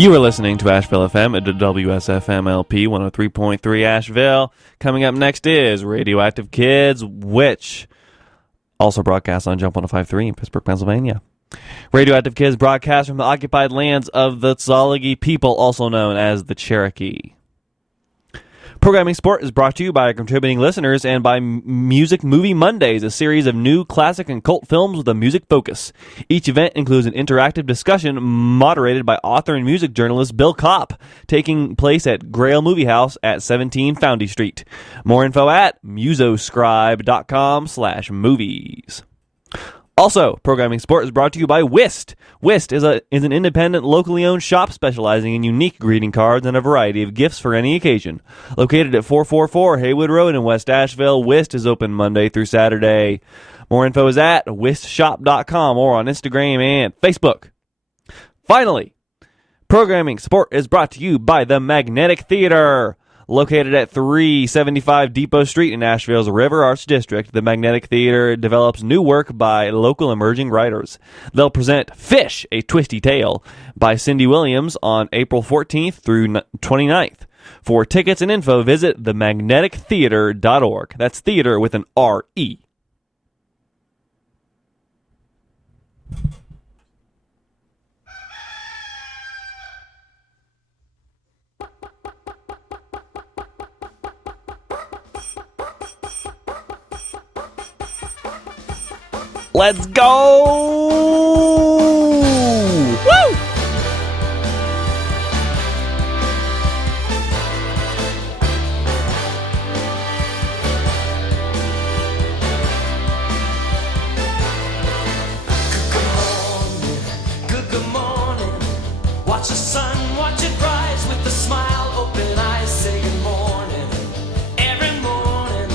You are listening to Asheville FM at WSFM-LP 103.3 Asheville. Coming up next is Radioactive Kids, which also broadcasts on Jump 105.3 in Pittsburgh, Pennsylvania. Radioactive Kids broadcasts from the occupied lands of the Tsalagi people, also known as the Cherokee. Programming Sport is brought to you by our contributing listeners and by Music Movie Mondays, a series of new classic and cult films with a music focus. Each event includes an interactive discussion moderated by author and music journalist Bill Kopp, taking place at Grail Movie House at 17 Foundy Street. More info at musoscribe.com/movies. Also, Programming Sport is brought to you by Whist. Whist is an independent, locally owned shop specializing in unique greeting cards and a variety of gifts for any occasion. Located at 444 Haywood Road in West Asheville, Whist is open Monday through Saturday. More info is at whistshop.com or on Instagram and Facebook. Finally, Programming Sport is brought to you by the Magnetic Theater. Located at 375 Depot Street in Asheville's River Arch District, the Magnetic Theater develops new work by local emerging writers. They'll present Fish, a Twisty Tale by Cindy Williams on April 14th through 29th. For tickets and info, visit themagnetictheater.org. That's theater with an R-E. Let's go! Woo! Good morning. Watch the sun, watch it rise with a smile, open eyes, say good morning. Every morning,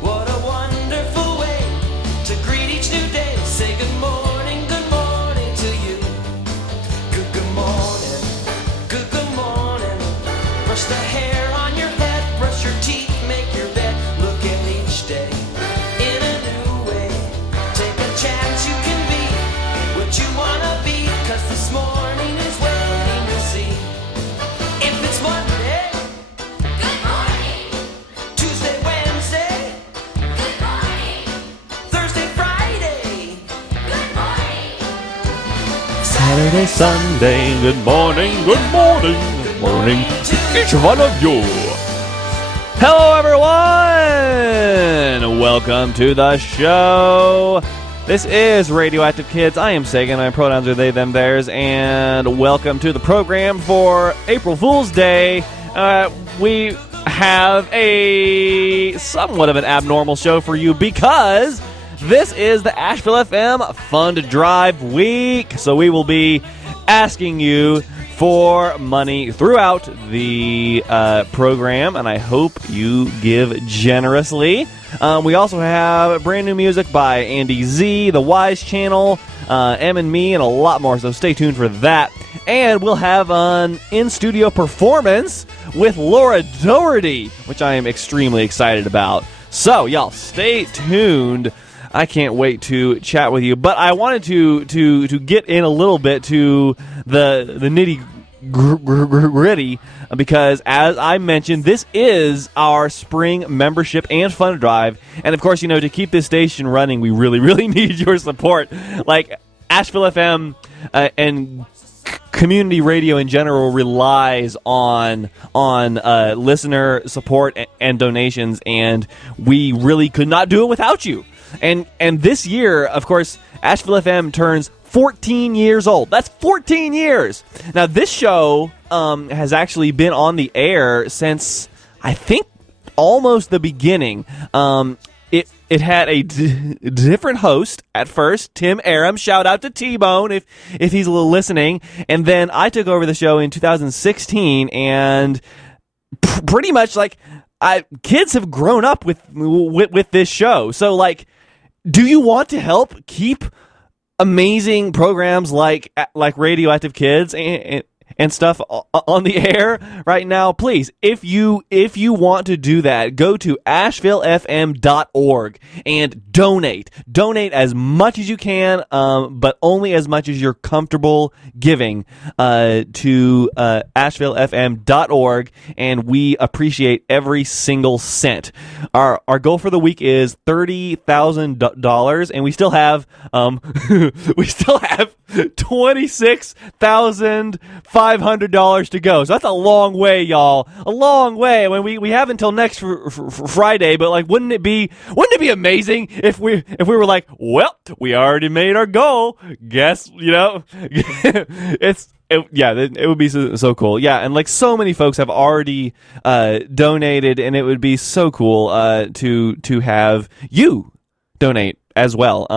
what a wonderful way to greet each new day. Say good morning to you. Good morning, good morning. Brush the hair on your head, brush your teeth, make your bed. Look at each day in a new way. Take a chance, you can be what you wanna be, 'cause this morning is waiting to see. If it's Monday, Good morning. Tuesday, Wednesday, Good morning. Thursday, Friday, Good morning. Saturday, Sunday, good morning, good morning, good morning to each one of you. Hello, everyone! Welcome to the show. This is Radioactive Kids. I am Sagan. My pronouns are they, them, theirs. And welcome to the program for April Fool's Day. We have a somewhat of an abnormal show for you because this is the Asheville FM Fund Drive Week. So we will be asking you for money throughout the program, and I hope you give generously. We also have brand new music by Andy Z, The Wise Channel, M and Me, and a lot more, so stay tuned for that. And we'll have an in-studio performance with Laura Doherty, which I am extremely excited about. So, y'all, stay tuned. I can't wait to chat with you, but I wanted to get in a little bit to the nitty-gritty, because as I mentioned, this is our spring membership and fund drive, and of course, to keep this station running, we really need your support. Like Asheville FM and community radio in general relies on listener support and donations, and we really could not do it without you. And this year, of course, Asheville FM turns 14 years old. That's 14 years. Now, this show has actually been on the air since, I think, almost the beginning. It had a different host at first, Tim Aram. Shout out to T-Bone if he's listening. And then I took over the show in 2016, and pretty much kids have grown up with this show. So do you want to help keep amazing programs like Radioactive Kids and stuff on the air right now, please, if you want to do that, go to ashevillefm.org and donate as much as you can, but only as much as you're comfortable giving to ashevillefm.org, and we appreciate every single cent. Our goal for the week is $30,000, and we still have $26,500 to go. So that's a long way, y'all. A long way. When we have until next Friday, but like, wouldn't it be amazing if we were like, well, we already made our goal. Guess, it would be so cool. Yeah, and like so many folks have already donated, and it would be so cool to have you donate as well.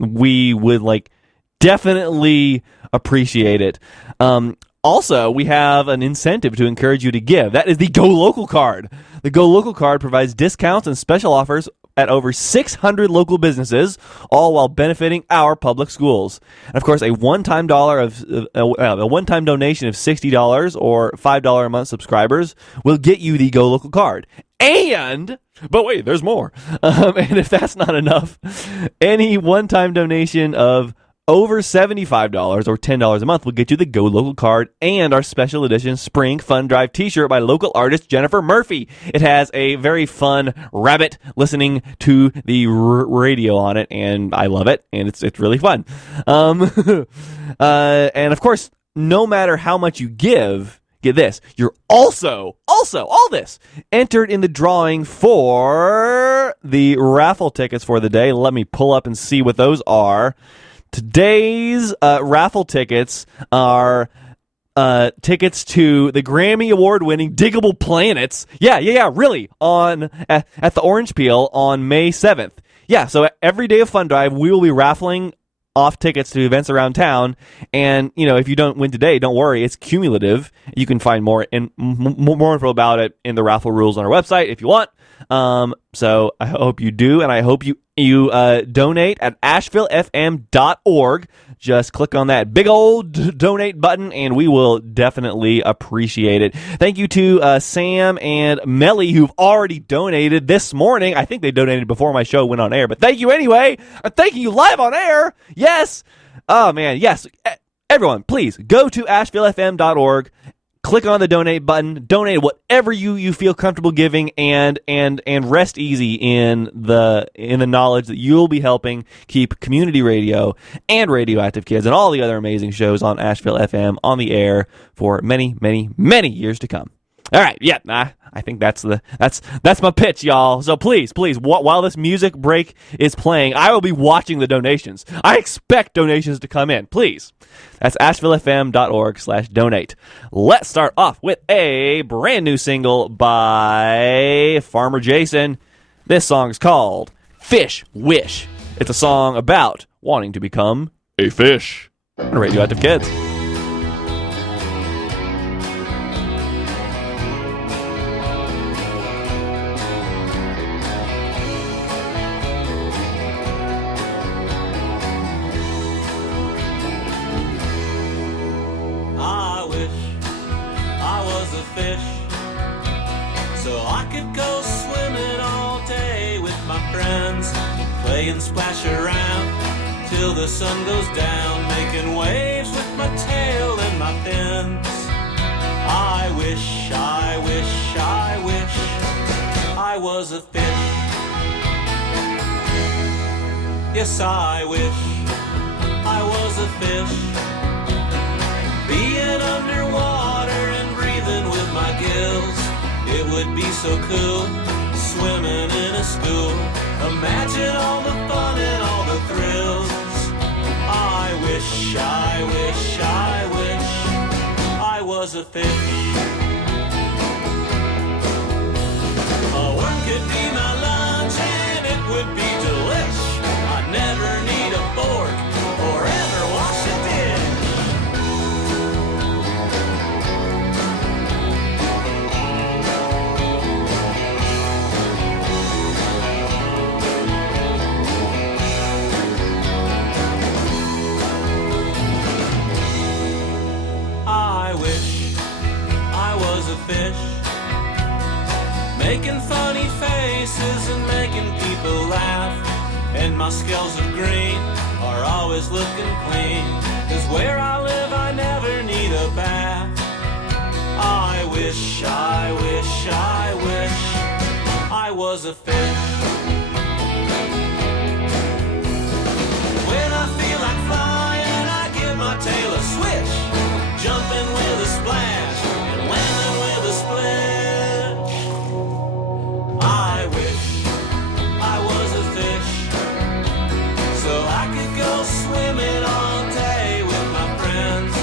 We would like definitely appreciate it. Also, we have an incentive to encourage you to give. That is the Go Local card. The Go Local card provides discounts and special offers at over 600 local businesses, all while benefiting our public schools. And of course, a one-time donation of $60 or $5 a month subscribers will get you the Go Local card. But wait, there's more. And if that's not enough, any one-time donation of over $75 or $10 a month will get you the Go Local card and our special edition Spring Fun Drive t-shirt by local artist Jennifer Murphy. It has a very fun rabbit listening to the radio on it, and I love it, and it's really fun. And of course, no matter how much you give, get this, you're also all this entered in the drawing for the raffle tickets for the day. Let me pull up and see what those are. Today's raffle tickets are tickets to the Grammy Award-winning Diggable Planets. Really, at the Orange Peel on May 7th. Yeah, so every day of Fun Drive, we will be raffling off tickets to events around town, and if you don't win today, don't worry, it's cumulative. You can find more info about it in the raffle rules on our website if you want. So I hope you do, and I hope you donate at ashevillefm.org. Just click on that big old donate button, and we will definitely appreciate it. Thank you to Sam and Melly, who've already donated this morning. I think they donated before my show went on air, but thank you anyway. I'm thanking you live on air. Yes. Oh, man. Yes. Everyone, please go to ashevillefm.org. Click on the donate button. Donate whatever you feel comfortable giving, and rest easy in the knowledge that you'll be helping keep community radio and Radioactive Kids and all the other amazing shows on Asheville FM on the air for many, many, many years to come. All right, I think that's my pitch, y'all. So please, while this music break is playing, I will be watching the donations. I expect donations to come in. Please. That's ashevillefm.org/donate. Let's start off with a brand new single by Farmer Jason. This song is called Fish Wish. It's a song about wanting to become a fish. Radioactive Kids. And splash around till the sun goes down, making waves with my tail and my fins. I wish I was a fish. Yes, I wish I was a fish, being underwater and breathing with my gills. It would be so cool, swimming in a school. Imagine all the fun and all the thrills. I wish I was a fish. A worm could be my lunch and it would be delish. I'd never need a fork or ever wash a dish. a fish, making funny faces and making people laugh. And my scales of green are always looking clean, 'cause where I live I never need a bath. I wish, I wish, I wish I was a fish. When I feel like flying, I give my tail a swish, jumping with a splash and landing with a splish. I wish I was a fish, so I could go swimming all day with my friends,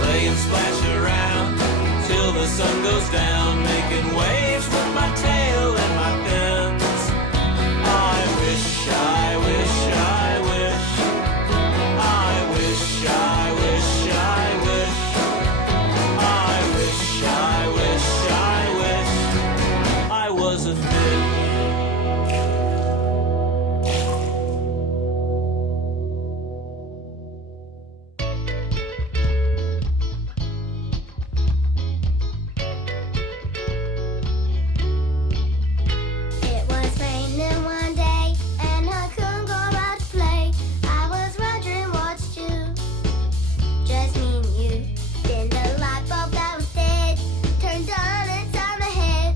play and splash around till the sun goes down, making waves with my tail and my fins. I wish, I wish, I wish, I wish, I wish, I wish, I wish, I wish, I wish I was a fish. It was raining one day and I couldn't go out to play. I was wondering what to do, just me and you. Then the light bulb that was dead turned on inside my head.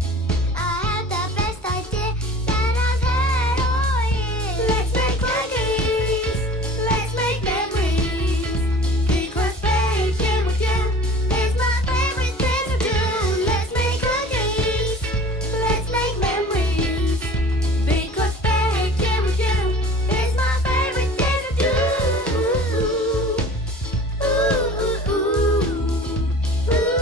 I had the best idea that I've had all year. Let's make cookies, let's make memories, because baking with you is my favorite thing to do. Let's make cookies, let's make memories, because baking with you is my favorite thing to do. Ooh, ooh, ooh, ooh.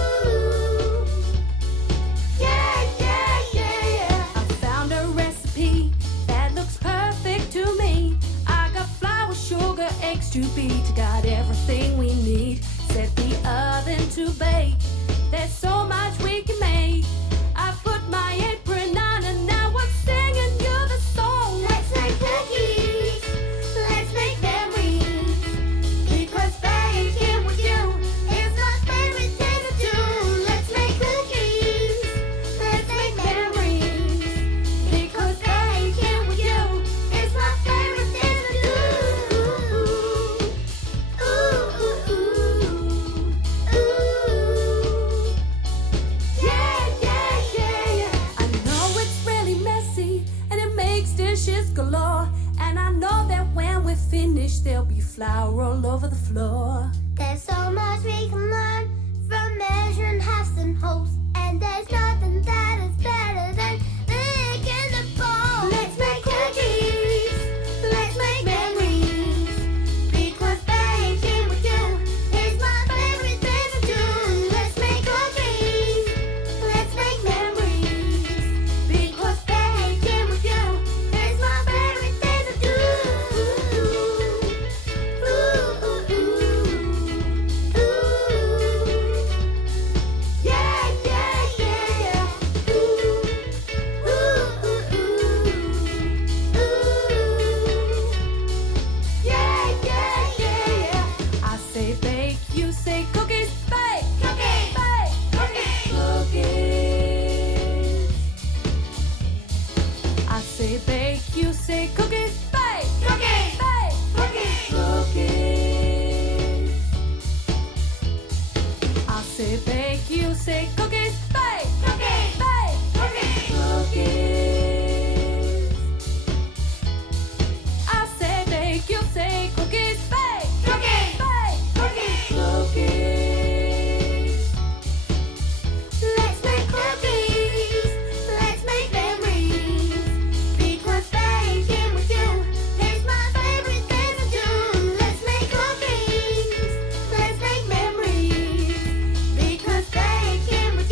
Yeah, yeah, yeah, yeah. I found a recipe that looks perfect to me. I got flour, sugar, eggs to beat. Got everything we need. Set the oven to bake. There's so much we can make. I put my apron on and now I'm singing you the song. Let's make cookies, let's make memories, because baking with you is my favorite thing to do. Let's make cookies, let's make memories, because baking with you is my favorite thing to do. Ooh, ooh, ooh, ooh. Yeah, yeah, yeah, yeah. I know it's really messy and it makes dishes galore. And I know that when we're finished, there'll be flour all over the floor. There's so much we can learn from measuring halves and wholes, and there's nothing that is better than licking the bowl. Let's make cookies, let's make memories, because baking with you is my favorite thing to do. Let's make cookies, let's make memories, because baking with you is my favorite thing to do. Ooh, ooh, ooh, ooh. Yeah, yeah, yeah, yeah. Ooh, ooh, ooh, ooh, ooh. Yeah, yeah, yeah, yeah. I say bake, you say cookies, bake, Cookies, bake, cookies. cookies. I say bake, you say cookies, bake, Cookies, bake, cookies. cookies. I say bake, you say cookies, bake, Cookies, bake, cookies. cookies. I say bake, you say cookies, bake, Cookies, bake, cookies. cookies. Let's make cookies, let's make memories, because baking with you is my favorite thing to do. Let's make cookies, let's make memories, because baking with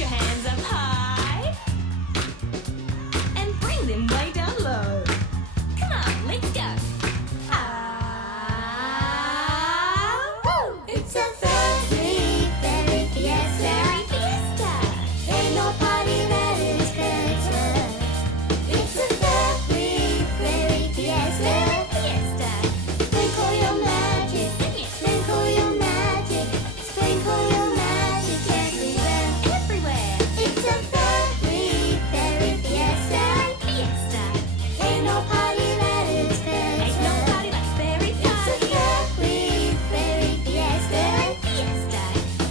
your hands up high and bring them way down low. Come on, let's go. Woo! It's a very fiesta. Very fiesta. Ain't no party that is better. It's a very fiesta. Fiesta. Sprinkle your magic, sprinkle your magic, sprinkle your magic everywhere. Everywhere. It's a very fiesta. Fiesta. Ain't no party that is better. Ain't no party like fairy It's a party. very fiesta. Fiesta.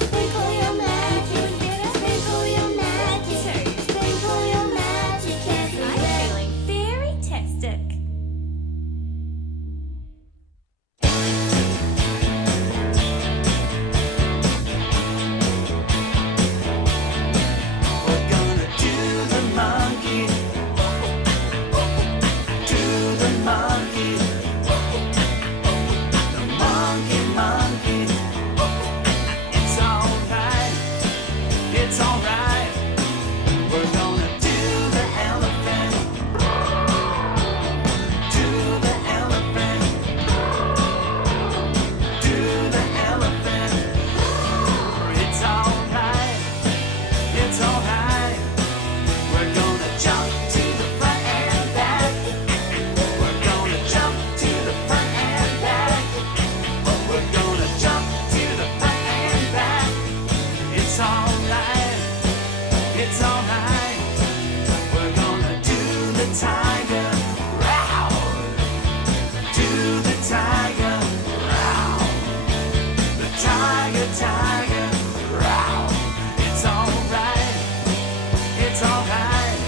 Sprinkle your magic, sprinkle your magic, sprinkle your magic I'm everywhere. feeling very tastic. We're gonna do the monkey. Do the monkey. The monkey, monkey. It's alright. It's alright. We're gonna do the elephant. Do the elephant. Do the elephant. It's alright. It's alright. We're gonna jump to the front and back. We're gonna jump to the front and back. We're gonna jump to the front and back. It's alright. It's alright. We're gonna do the tiger. Row. Do the tiger. Row. The tiger, tiger. Row. It's alright. It's alright.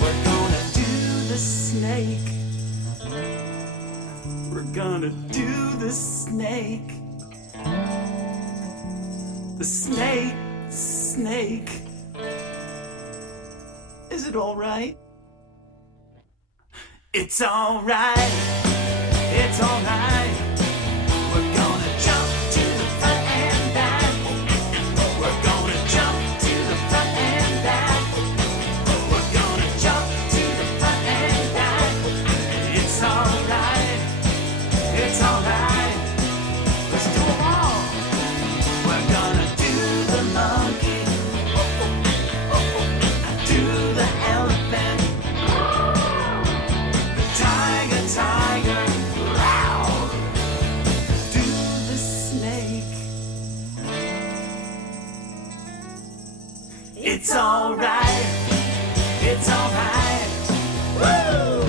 We're gonna do the snake. We're gonna do the snake. The snake, snake. Is it alright? It's alright. It's alright. We're gonna jump to the front and back. We're gonna jump to the front and back. We're gonna jump to the front and back. It's alright. It's alright. Let's do them all. We're gonna do the monkey. Do the elephant. The tiger, tiger. Row. Do the snake. It's alright. It's alright. Woo!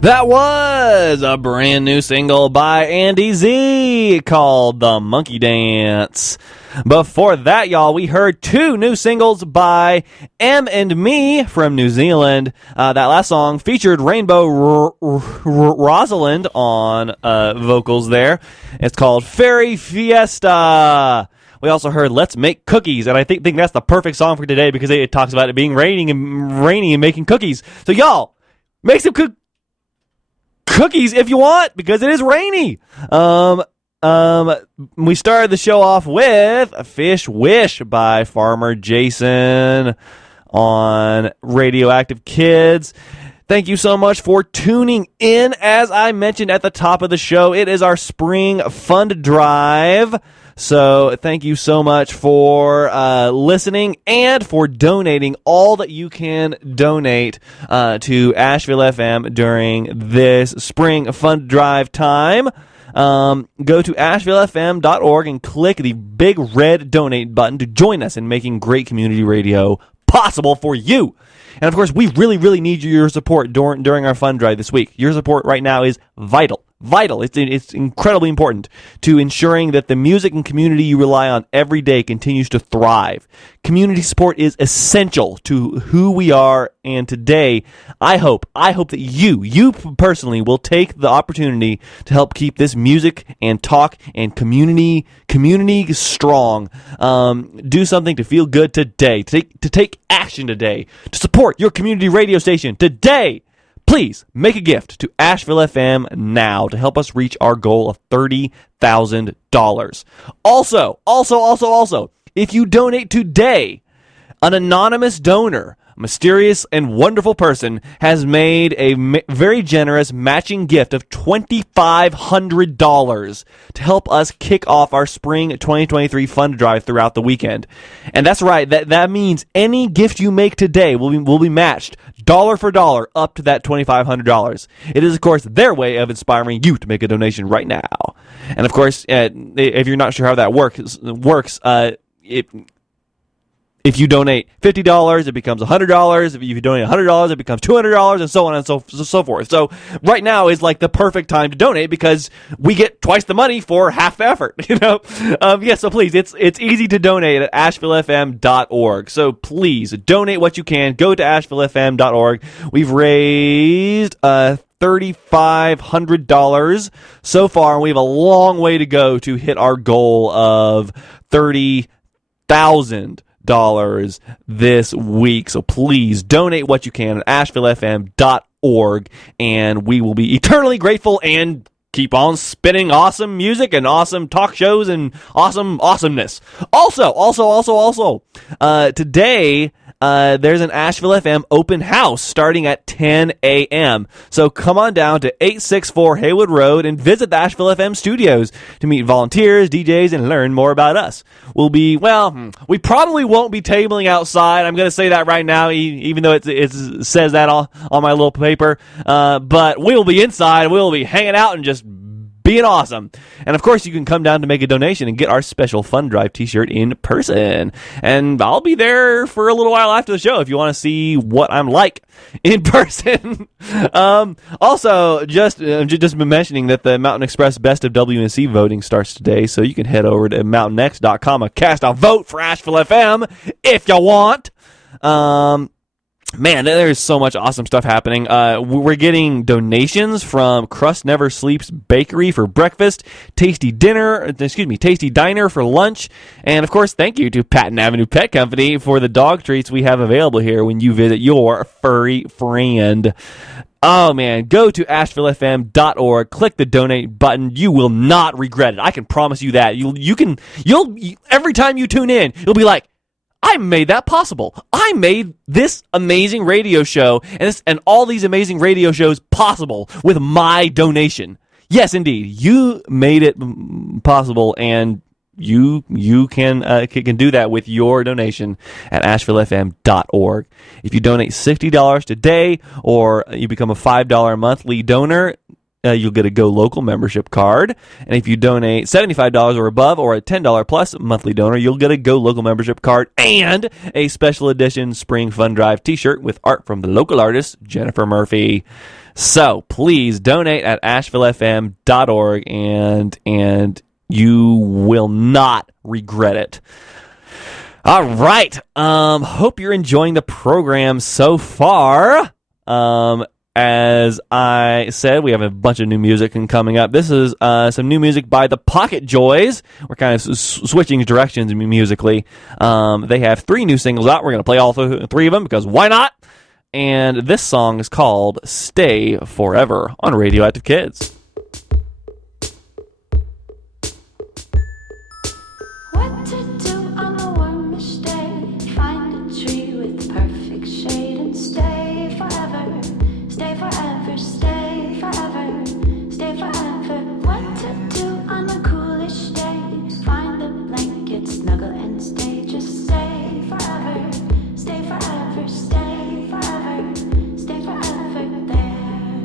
That was a brand new single by Andy Z called The Monkey Dance. Before that, y'all, we heard two new singles by M and Me from New Zealand. That last song featured Rainbow Rosalind on vocals there. It's called Fairy Fiesta. We also heard Let's Make Cookies, and I think that's the perfect song for today because it talks about it being rainy and making cookies. So y'all, make some cookies if you want, because it is rainy. We started the show off with Fish Wish by Farmer Jason on Radioactive Kids. Thank you so much for tuning in. As I mentioned at the top of the show, it is our spring fund drive. So thank you so much for listening and for donating all that you can donate to Asheville FM during this spring fund drive time. Go to ashevillefm.org and click the big red donate button to join us in making great community radio possible for you. And of course, we really, really need your support during our fund drive this week. Your support right now is vital. It's incredibly important to ensuring that the music and community you rely on every day continues to thrive. Community support is essential to who we are, and today I hope that you personally will take the opportunity to help keep this music and talk and community strong. Do something to feel good today, to take action today, to support your community radio station today. Please make a gift to Asheville FM now to help us reach our goal of $30,000. Also, if you donate today, an anonymous donor, a mysterious and wonderful person, has made a very generous matching gift of $2,500 to help us kick off our spring 2023 fund drive throughout the weekend. And that's right, that means any gift you make today will be matched dollar for dollar up to that $2,500. It is, of course, their way of inspiring you to make a donation right now. And of course, if you're not sure how that works, if you donate $50, it becomes $100. If you donate $100, it becomes $200, and so on and so forth. So right now is like the perfect time to donate because we get twice the money for half the effort. So please, it's easy to donate at AshevilleFM.org. So please donate what you can. Go to AshevilleFM.org. We've raised $3,500 so far, and we have a long way to go to hit our goal of $30,000 this week. So please donate what you can at AshevilleFM.org, and we will be eternally grateful and keep on spinning awesome music and awesome talk shows and awesomeness. Also, today there's an Asheville FM open house starting at 10 a.m. So come on down to 864 Haywood Road and visit the Asheville FM studios to meet volunteers, DJs, and learn more about us. We probably won't be tabling outside. I'm going to say that right now, even though it says that on my little paper. But we will be inside. We will be hanging out and just being awesome. And of course, you can come down to make a donation and get our special Fun Drive t-shirt in person. And I'll be there for a little while after the show if you want to see what I'm like in person. Also, just been mentioning that the Mountain Express Best of WNC voting starts today, so you can head over to mountainx.com and cast a vote for Asheville FM if you want. Man, there's so much awesome stuff happening. We're getting donations from Crust Never Sleeps Bakery for breakfast, Tasty Diner for lunch, and of course, thank you to Patton Avenue Pet Company for the dog treats we have available here when you visit your furry friend. Oh man, go to AshevilleFM.org, click the donate button. You will not regret it. I can promise you that. You'll every time you tune in, you'll be like, I made that possible. I made this amazing radio show and all these amazing radio shows possible with my donation. Yes, indeed, you made it possible, and you can do that with your donation at AshevilleFM.org. If you donate $60 today, or you become a $5 monthly donor, you'll get a Go Local membership card. And if you donate $75 or above, or a $10 plus monthly donor, you'll get a Go Local membership card and a special edition Spring Fun Drive t-shirt with art from the local artist, Jennifer Murphy. So please donate at AshevilleFM.org, and you will not regret it. All right. Hope you're enjoying the program so far. As I said, we have a bunch of new music coming up. This is some new music by the Pocket Joys. We're kind of switching directions musically. They have 3 new singles out. We're going to play all 3 of them because why not? And this song is called Stay Forever on Radioactive Kids. What to do on a warmish day? Find a tree with perfect shade and stay forever. Stay forever, stay forever, stay forever. What to do on a coolish day? Find a blanket, snuggle and stay. Just stay forever, stay forever, stay forever, stay forever there.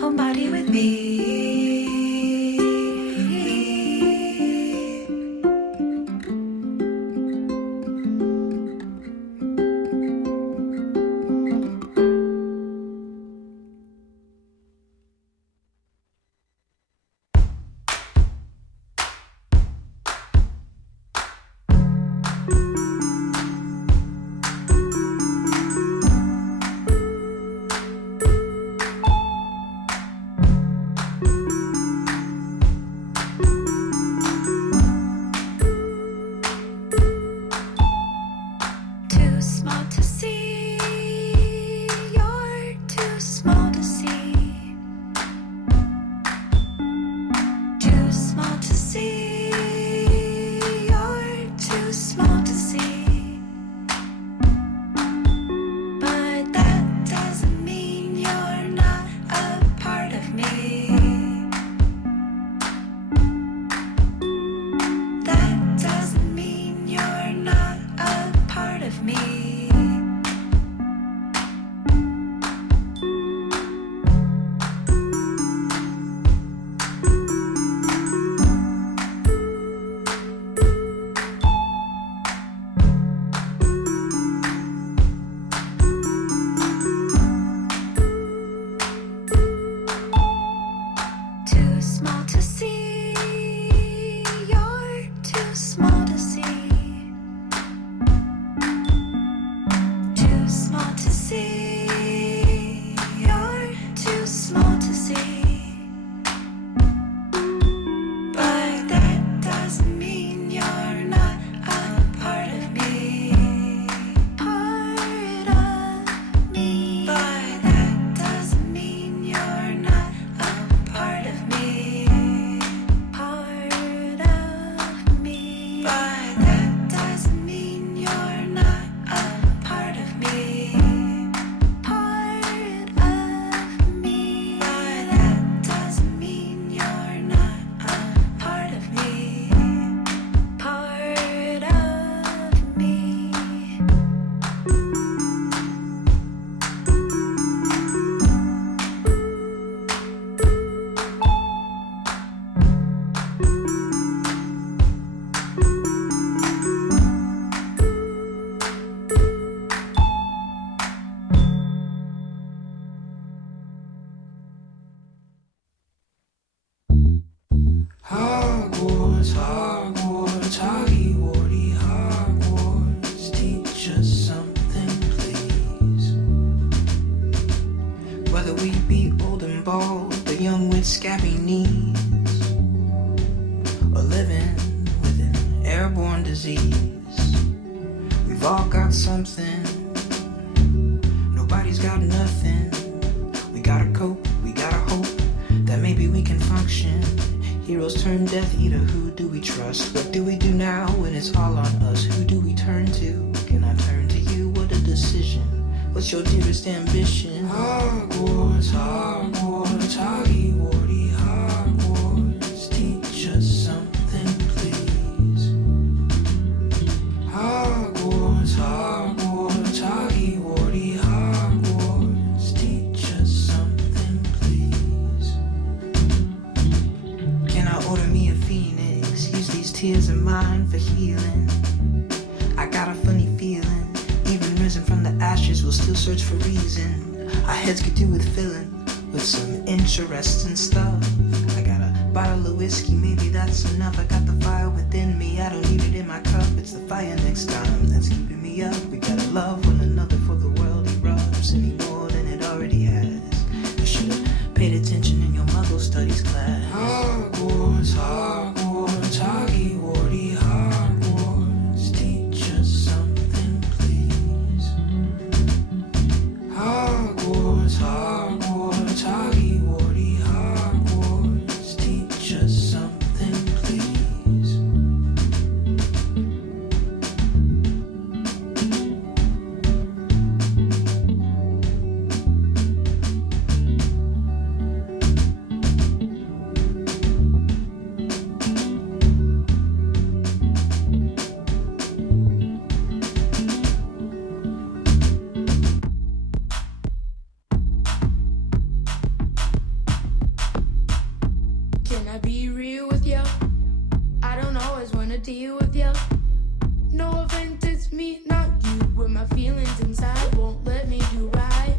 Homebody with me. Too small to see, you're too small to see. Too small to see, you're too small to see. But that doesn't mean you're not a part of me. That doesn't mean you're not a part of me. Too small to see, you're too small to see. Too small to see, you're too small to see. But that doesn't mean you're not a part of me. Part of me. But that doesn't mean you're not a part of me. Part of me. But that doesn't mean you're not a part of me. Part of me. But that doesn't mean you're not a part of me. Part of me. Hogwarts, Hogwarts, Hoggy Warty, Hogwarts, teach us something, please. Whether we be old and bald, or young with scabby knees, or living with an airborne disease, we've all got something, nobody's got nothing. We gotta cope, we gotta hope that maybe we can function. Heroes turn Death Eater, who do we trust? What do we do now when it's all on us? Who do we turn to? Can I turn to you? What a decision. What's your dearest ambition? Hogwarts, Hogwarts, Hoggy Warty, Hogwarts, teach us something, please. Hogwarts, Hogwarts, Hoggy Warty, Hogwarts, teach us something, please. Can I order me a phoenix? Use these tears of mine for healing. I got a funny feeling, even risen from the ashes, we'll still search for reason. Our heads could do with filling with some interesting stuff. I got a bottle of whiskey, maybe that's enough. I got the fire within me, I don't need it in my cup. It's the fire next time that's keeping me up. We gotta love one another for the world erupts any more than it already has. You should have paid attention in your Muggle studies class. Hogwarts, Hogwarts, Hoggy Warty, Hogwarts, teach us something, please. Hogwarts, Hogwarts, Hoggy Warty, Hogwarts, teach us something, please. deal with you. No offense, it's me, not you. With my feelings inside won't let me do right.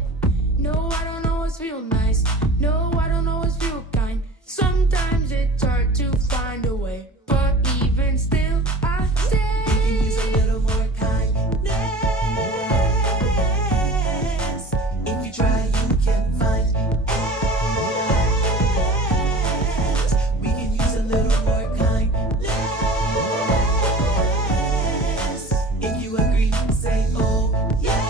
No, I don't always feel nice. No, I don't always feel kind. Sometimes it's hard to find a way, but even still, I stay. We can use a little more kindness. If you try, you can find it. We can use a little more kindness. If you agree, say oh yes.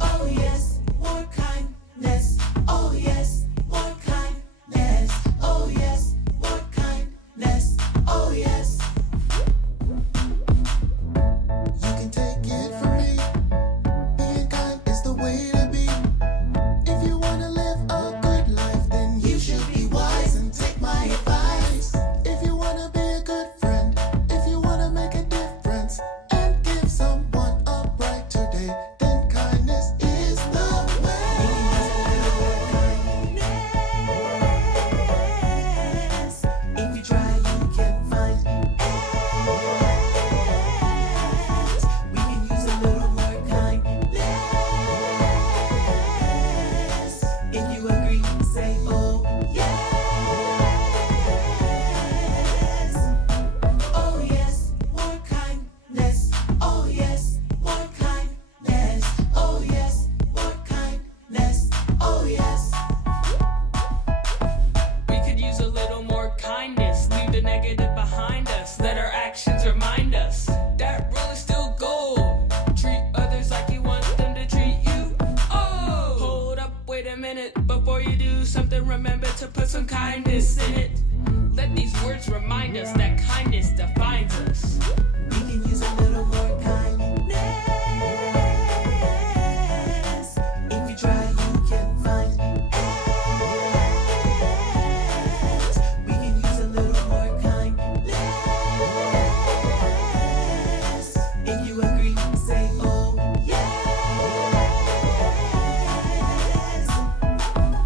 Oh yes, more kindness. Oh yes, more kindness. Oh yes, more kindness. Oh yes. You can take it from me. Being kind is the way to be. If you wanna live a good life, then you should be wise and take my advice. If you wanna be a good friend, if you wanna make a difference and give someone a brighter day, then kindness is the way. Kindness. If you try, you can find it. We can use a little more kindness. If you agree, say oh yes. Oh yes, more kindness. Oh yes, more kindness. Oh yes, more kindness. Oh yes. We could use a little more kindness. Leave the negative behind us. Let our actions remind us that rule is still gold. Treat others like you want them to treat you. Oh, hold up, wait a minute. Before you do something, remember to put some kindness in it. Let these words remind us that kindness defines us. We can use a little more kindness. If you try, you can find it. We can use a little more kindness. If you agree, say oh yes.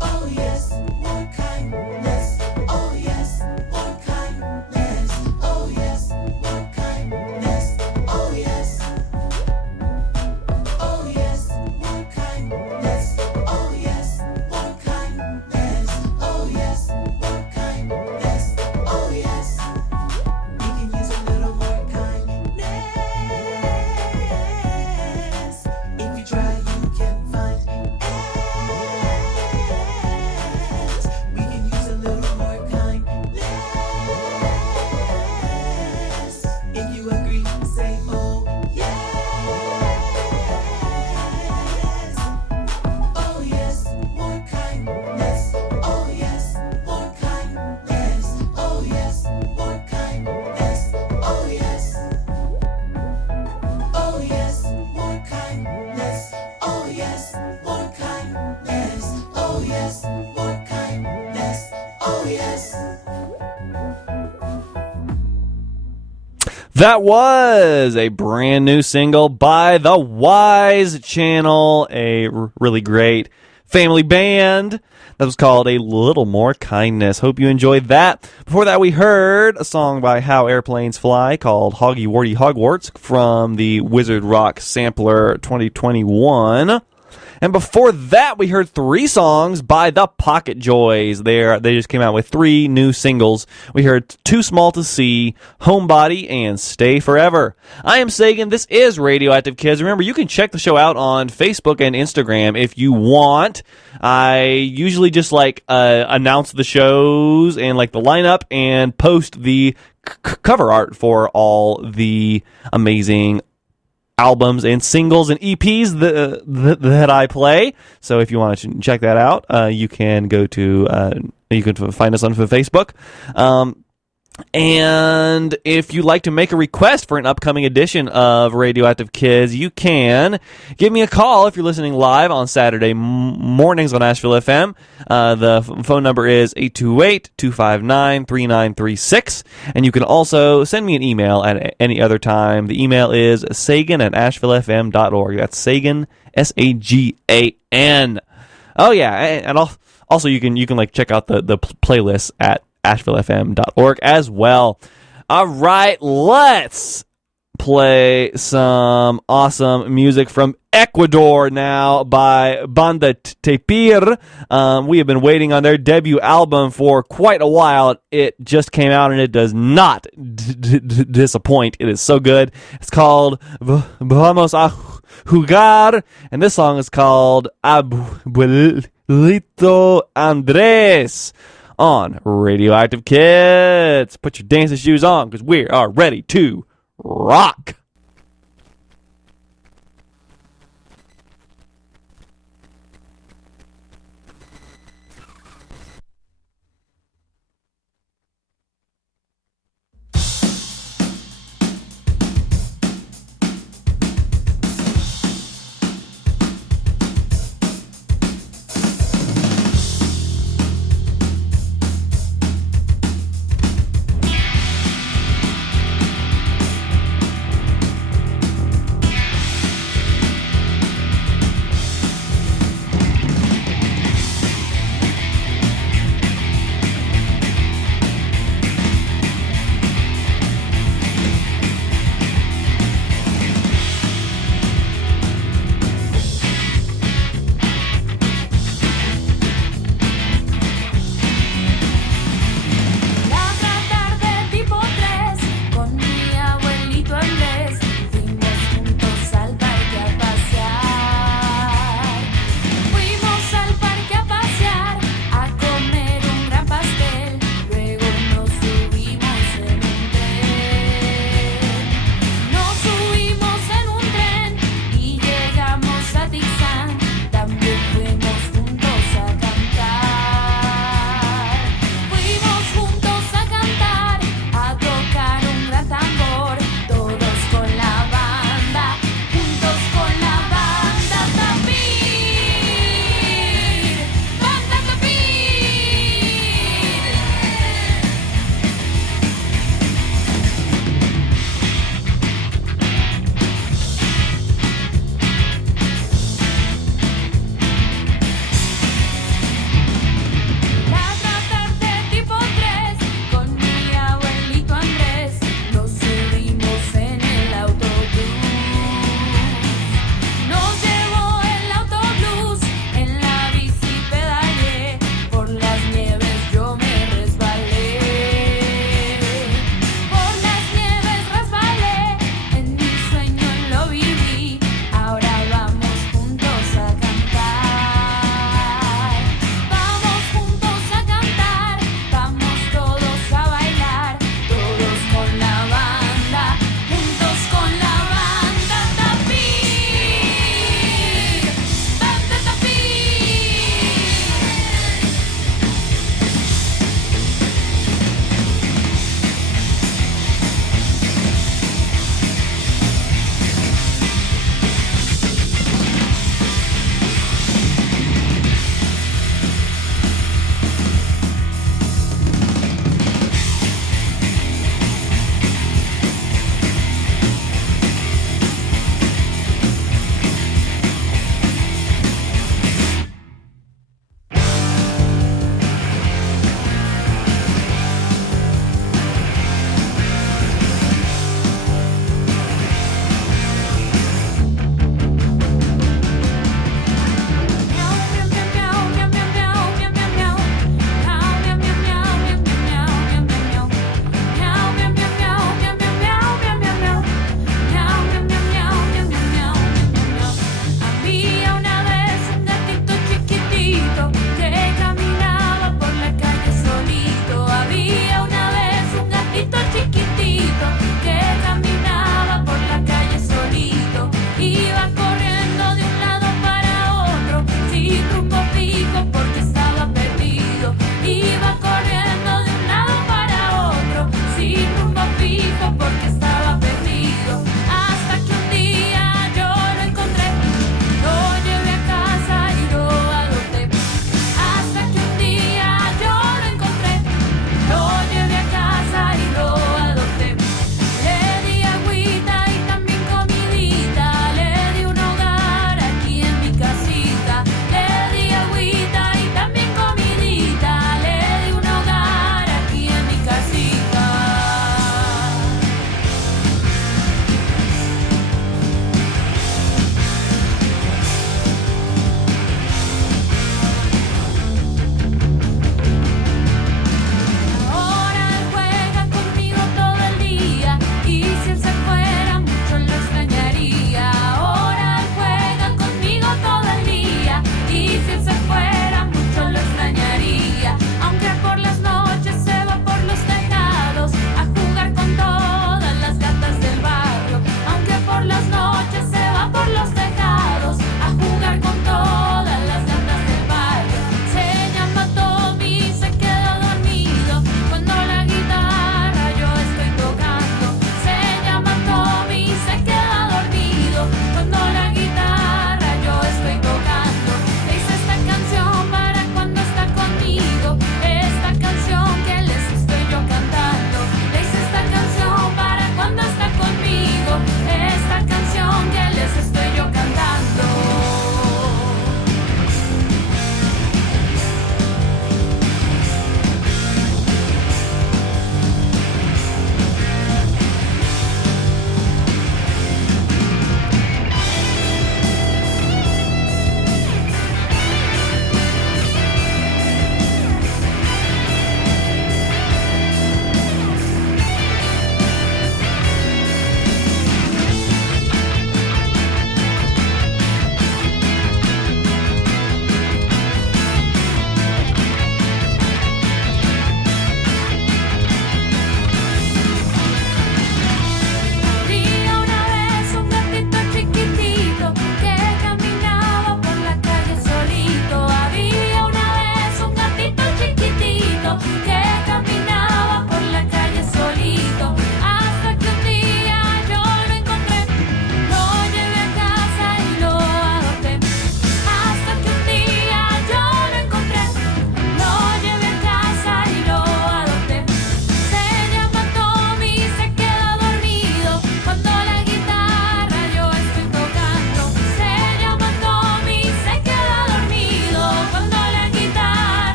Oh yes, more kindness. Oh yes, more kindness. Oh yes, more kindness. Oh yes. Oh yes, more kindness. Oh yes, more kindness. Oh yes, more kindness. Oh yes. We can use a little more kindness. If you try, you can find it. We can use a little more kindness. If you agree, say oh yes. Oh yes, more kindness. Oh yes, more kindness. Oh yes, more kindness. Oh yes. Oh yes, more kindness. Oh yes, more kindness. Oh yes, more kindness. Oh yes. That was a brand new single by the Wise Channel, a really great family band. That was called A Little More Kindness. Hope you enjoyed that. Before that, we heard a song by How Airplanes Fly called Hoggy Warty Hogwarts from the Wizard Rock Sampler 2021. And before that, we heard 3 songs by the Pocket Joys. They just came out with 3 new singles. We heard Too Small to See, Homebody, and Stay Forever. I am Sagan. This is Radioactive Kids. Remember, you can check the show out on Facebook and Instagram if you want. I usually just announce the shows and the lineup and post the cover art for all the amazing albums and singles and EPs that I play. So if you want to check that out, you can go to you can find us on Facebook. And if you'd like to make a request for an upcoming edition of Radioactive Kids, you can give me a call if you're listening live on Saturday mornings on Asheville FM. The phone number is 828-259-3936. And you can also send me an email at any other time. The email is sagan@ashevillefm.org. That's Sagan, Sagan. Oh, yeah. And also you can check out the playlist at AshevilleFM.org as well. All right, let's play some awesome music from Ecuador now by Banda Tapir. We have been waiting on their debut album for quite a while. It just came out and it does not disappoint. It is so good. It's called Vamos a Jugar, and this song is called Abuelito Andres on Radioactive Kids. Put your dancing shoes on because we are ready to rock.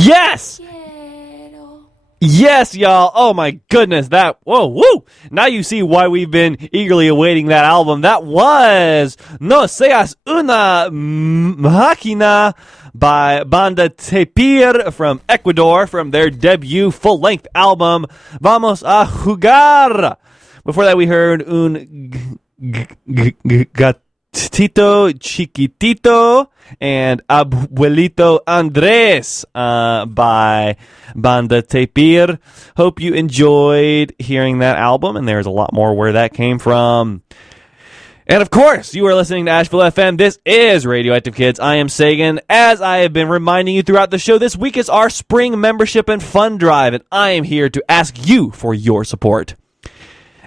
Yes! Quiero. Yes, y'all. Oh my goodness. Woo! Now you see why we've been eagerly awaiting that album. That was No Seas Una Máquina by Banda Tapir from Ecuador from their debut full-length album, Vamos a Jugar. Before that, we heard Un Gatito Chiquitito and Abuelito Andres by Banda Tapir. Hope you enjoyed hearing that album, and there's a lot more where that came from. And of course, you are listening to Asheville FM. This is Radioactive Kids. I am Sagan. As I have been reminding you throughout the show, this week is our spring membership and fund drive, and I am here to ask you for your support.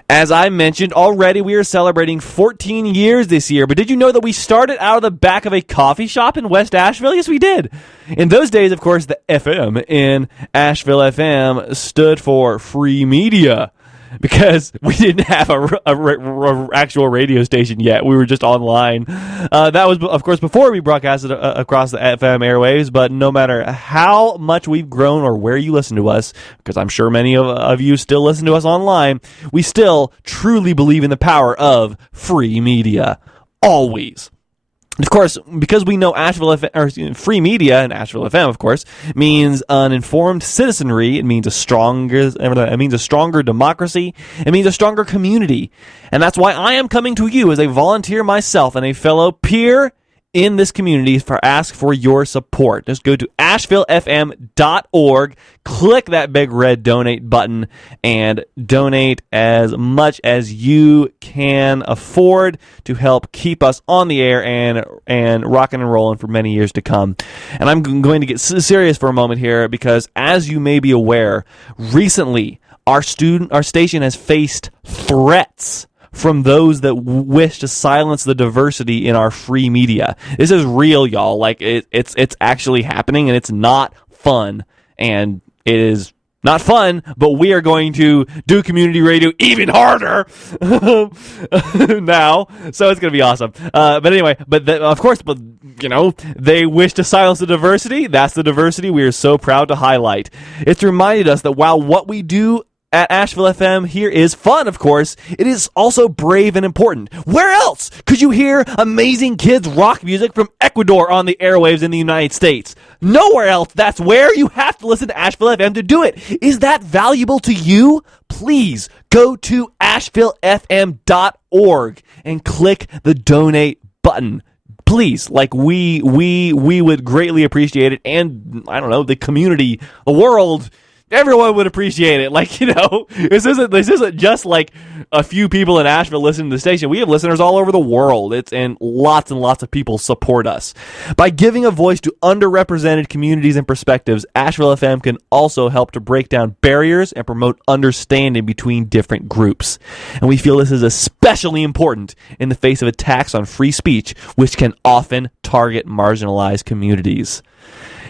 As I mentioned already, we are celebrating 14 years this year, but did you know that we started out of the back of a coffee shop in West Asheville? Yes, we did. In those days, of course, the FM in Asheville FM stood for free media, because we didn't have a actual radio station yet. We were just online. That was, of course, before we broadcasted across the FM airwaves, but no matter how much we've grown or where you listen to us, because I'm sure many of you still listen to us online, we still truly believe in the power of free media. Always. Of course, because we know Asheville FM, or free media and Asheville FM, of course, means an informed citizenry. It means a stronger democracy. It means a stronger community. And that's why I am coming to you as a volunteer myself and a fellow peer in this community for ask for your support. Just go to ashevillefm.org, click that big red donate button, and donate as much as you can afford to help keep us on the air and rocking and rolling for many years to come. And I'm going to get serious for a moment here, because as you may be aware, recently our station has faced threats from those that wish to silence the diversity in our free media. This is real, y'all. Like, it's actually happening, and it's not fun. And it is not fun, but we are going to do community radio even harder now. So it's going to be awesome. But anyway, of course, they wish to silence the diversity. That's the diversity we are so proud to highlight. It's reminded us that while what we do at Asheville FM here is fun, of course, it is also brave and important. Where else could you hear amazing kids rock music from Ecuador on the airwaves in the United States? Nowhere else. That's where you have to listen to Asheville FM to do it. Is that valuable to you? Please go to ashevillefm.org and click the donate button. Please, like we would greatly appreciate it, and I don't know, the community, the world, everyone would appreciate it. Like, this isn't just like a few people in Asheville listening to the station. We have listeners all over the world. And lots of people support us. By giving a voice to underrepresented communities and perspectives, Asheville FM can also help to break down barriers and promote understanding between different groups. And we feel this is especially important in the face of attacks on free speech, which can often target marginalized communities.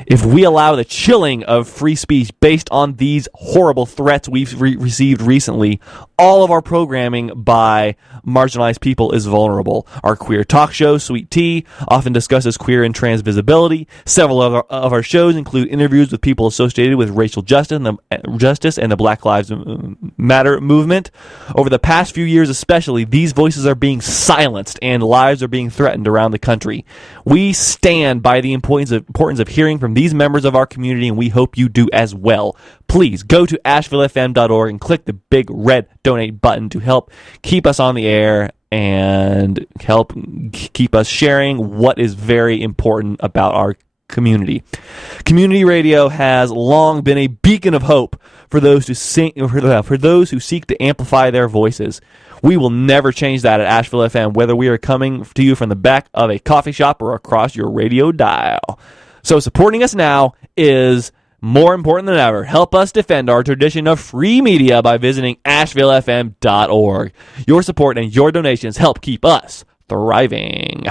If we allow the chilling of free speech based on these horrible threats we've received recently, all of our programming by marginalized people is vulnerable. Our queer talk show, Sweet Tea, often discusses queer and trans visibility. Several of our shows include interviews with people associated with racial justice and the Black Lives Matter movement. Over the past few years especially, these voices are being silenced and lives are being threatened around the country. We stand by the importance of hearing from these members of our community, and we hope you do as well. Please go to ashevillefm.org and click the big red donate button to help keep us on the air and help keep us sharing what is very important about our community. Community radio has long been a beacon of hope for those who seek to amplify their voices. We will never change that at Asheville FM, whether we are coming to you from the back of a coffee shop or across your radio dial. So supporting us now is more important than ever. Help us defend our tradition of free media by visiting ashevillefm.org. Your support and your donations help keep us thriving.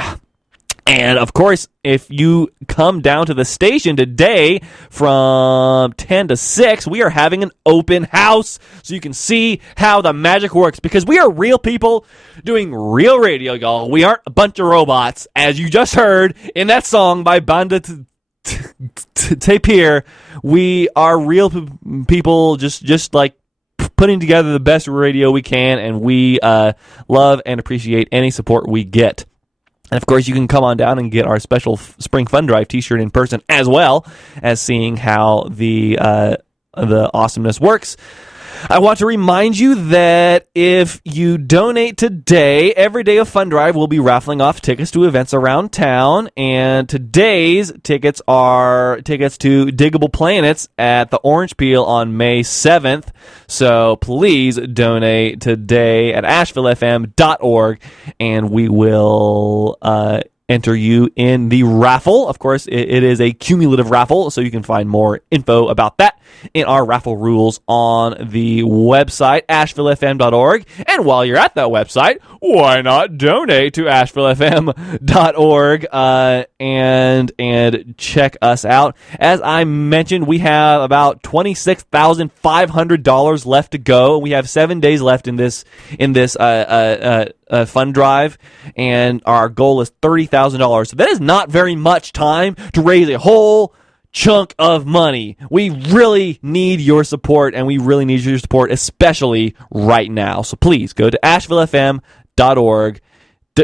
And, of course, if you come down to the station today from 10 to 6, we are having an open house so you can see how the magic works, because we are real people doing real radio, y'all. We aren't a bunch of robots, as you just heard in that song by Banda tape here, we are real people, just like putting together the best radio we can, and we love and appreciate any support we get. And of course, you can come on down and get our special Spring Fun Drive T-shirt in person, as well as seeing how the awesomeness works. I want to remind you that if you donate today, every day of Fun Drive, we'll be raffling off tickets to events around town. And today's tickets are tickets to Diggable Planets at the Orange Peel on May 7th. So please donate today at AshevilleFM.org, and we will enter you in the raffle. Of course, it is a cumulative raffle, so you can find more info about that in our raffle rules on the website, AshevilleFM.org. And while you're at that website, why not donate to AshevilleFM.org and check us out. As I mentioned, we have about $26,500 left to go. We have 7 days left in this fund drive, and our goal is $30,000. So that is not very much time to raise a whole chunk of money. We really need your support, and we really need your support, especially right now. So please go to AshevilleFM.org,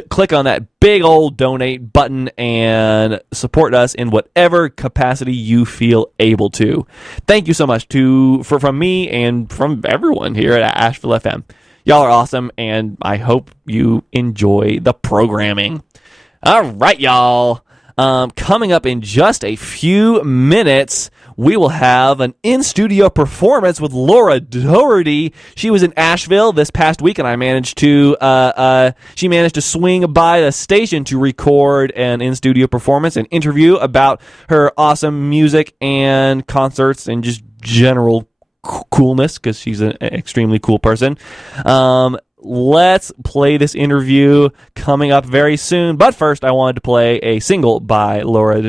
click on that big old donate button, and support us in whatever capacity you feel able to. Thank you so much from me and from everyone here at Asheville FM. Y'all are awesome, and I hope you enjoy the programming. All right, y'all. Coming up in just a few minutes, we will have an in-studio performance with Laura Doherty. She was in Asheville this past week, and she managed to swing by the station to record an in-studio performance, an interview about her awesome music and concerts and just general coolness, because she's an extremely cool person. Let's play this interview coming up very soon. But first, I wanted to play a single by Laura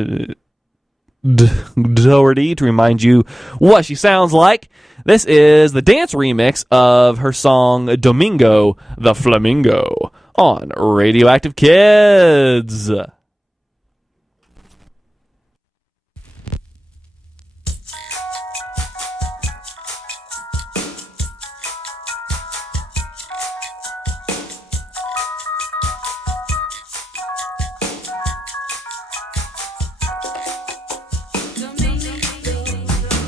Doherty to remind you what she sounds like. This is the dance remix of her song Domingo the Flamingo on Radioactive Kids. Domingo,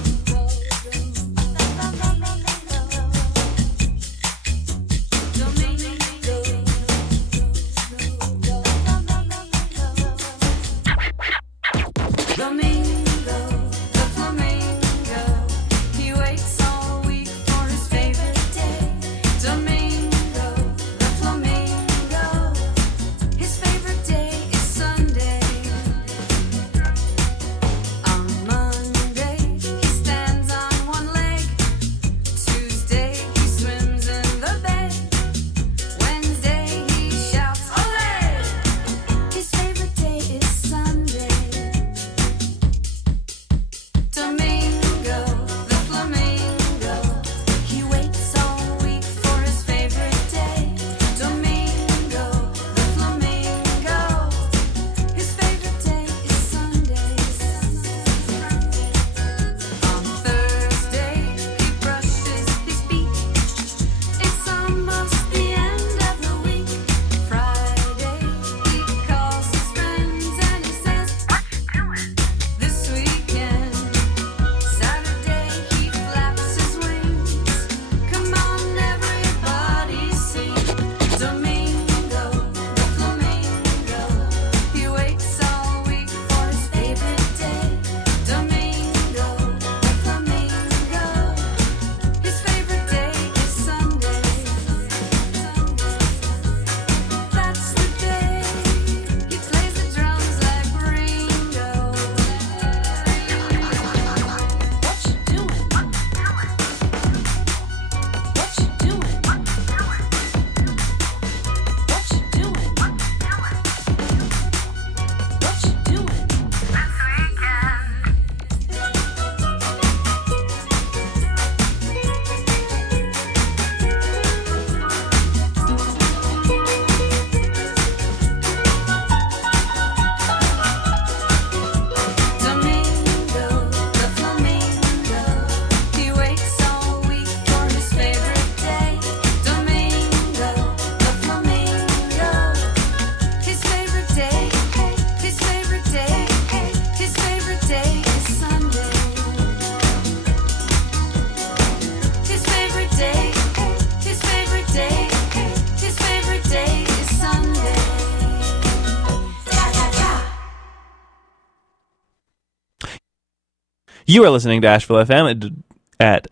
You are listening to Asheville FM at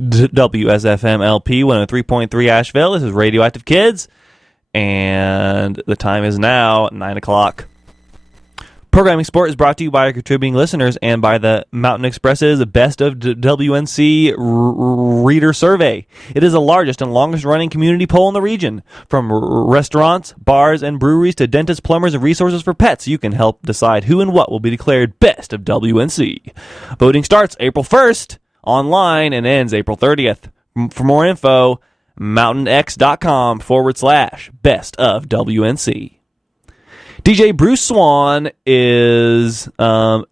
WSFM LP 103.3 Asheville. This is Radioactive Kids, and the time is now 9 o'clock. Programming Sport is brought to you by our contributing listeners and by the Mountain Express's Best of WNC Reader Survey. It is the largest and longest-running community poll in the region. From restaurants, bars, and breweries to dentists, plumbers, and resources for pets, you can help decide who and what will be declared Best of WNC. Voting starts April 1st online and ends April 30th. For more info, mountainx.com/Best of WNC. DJ Bruce Swan is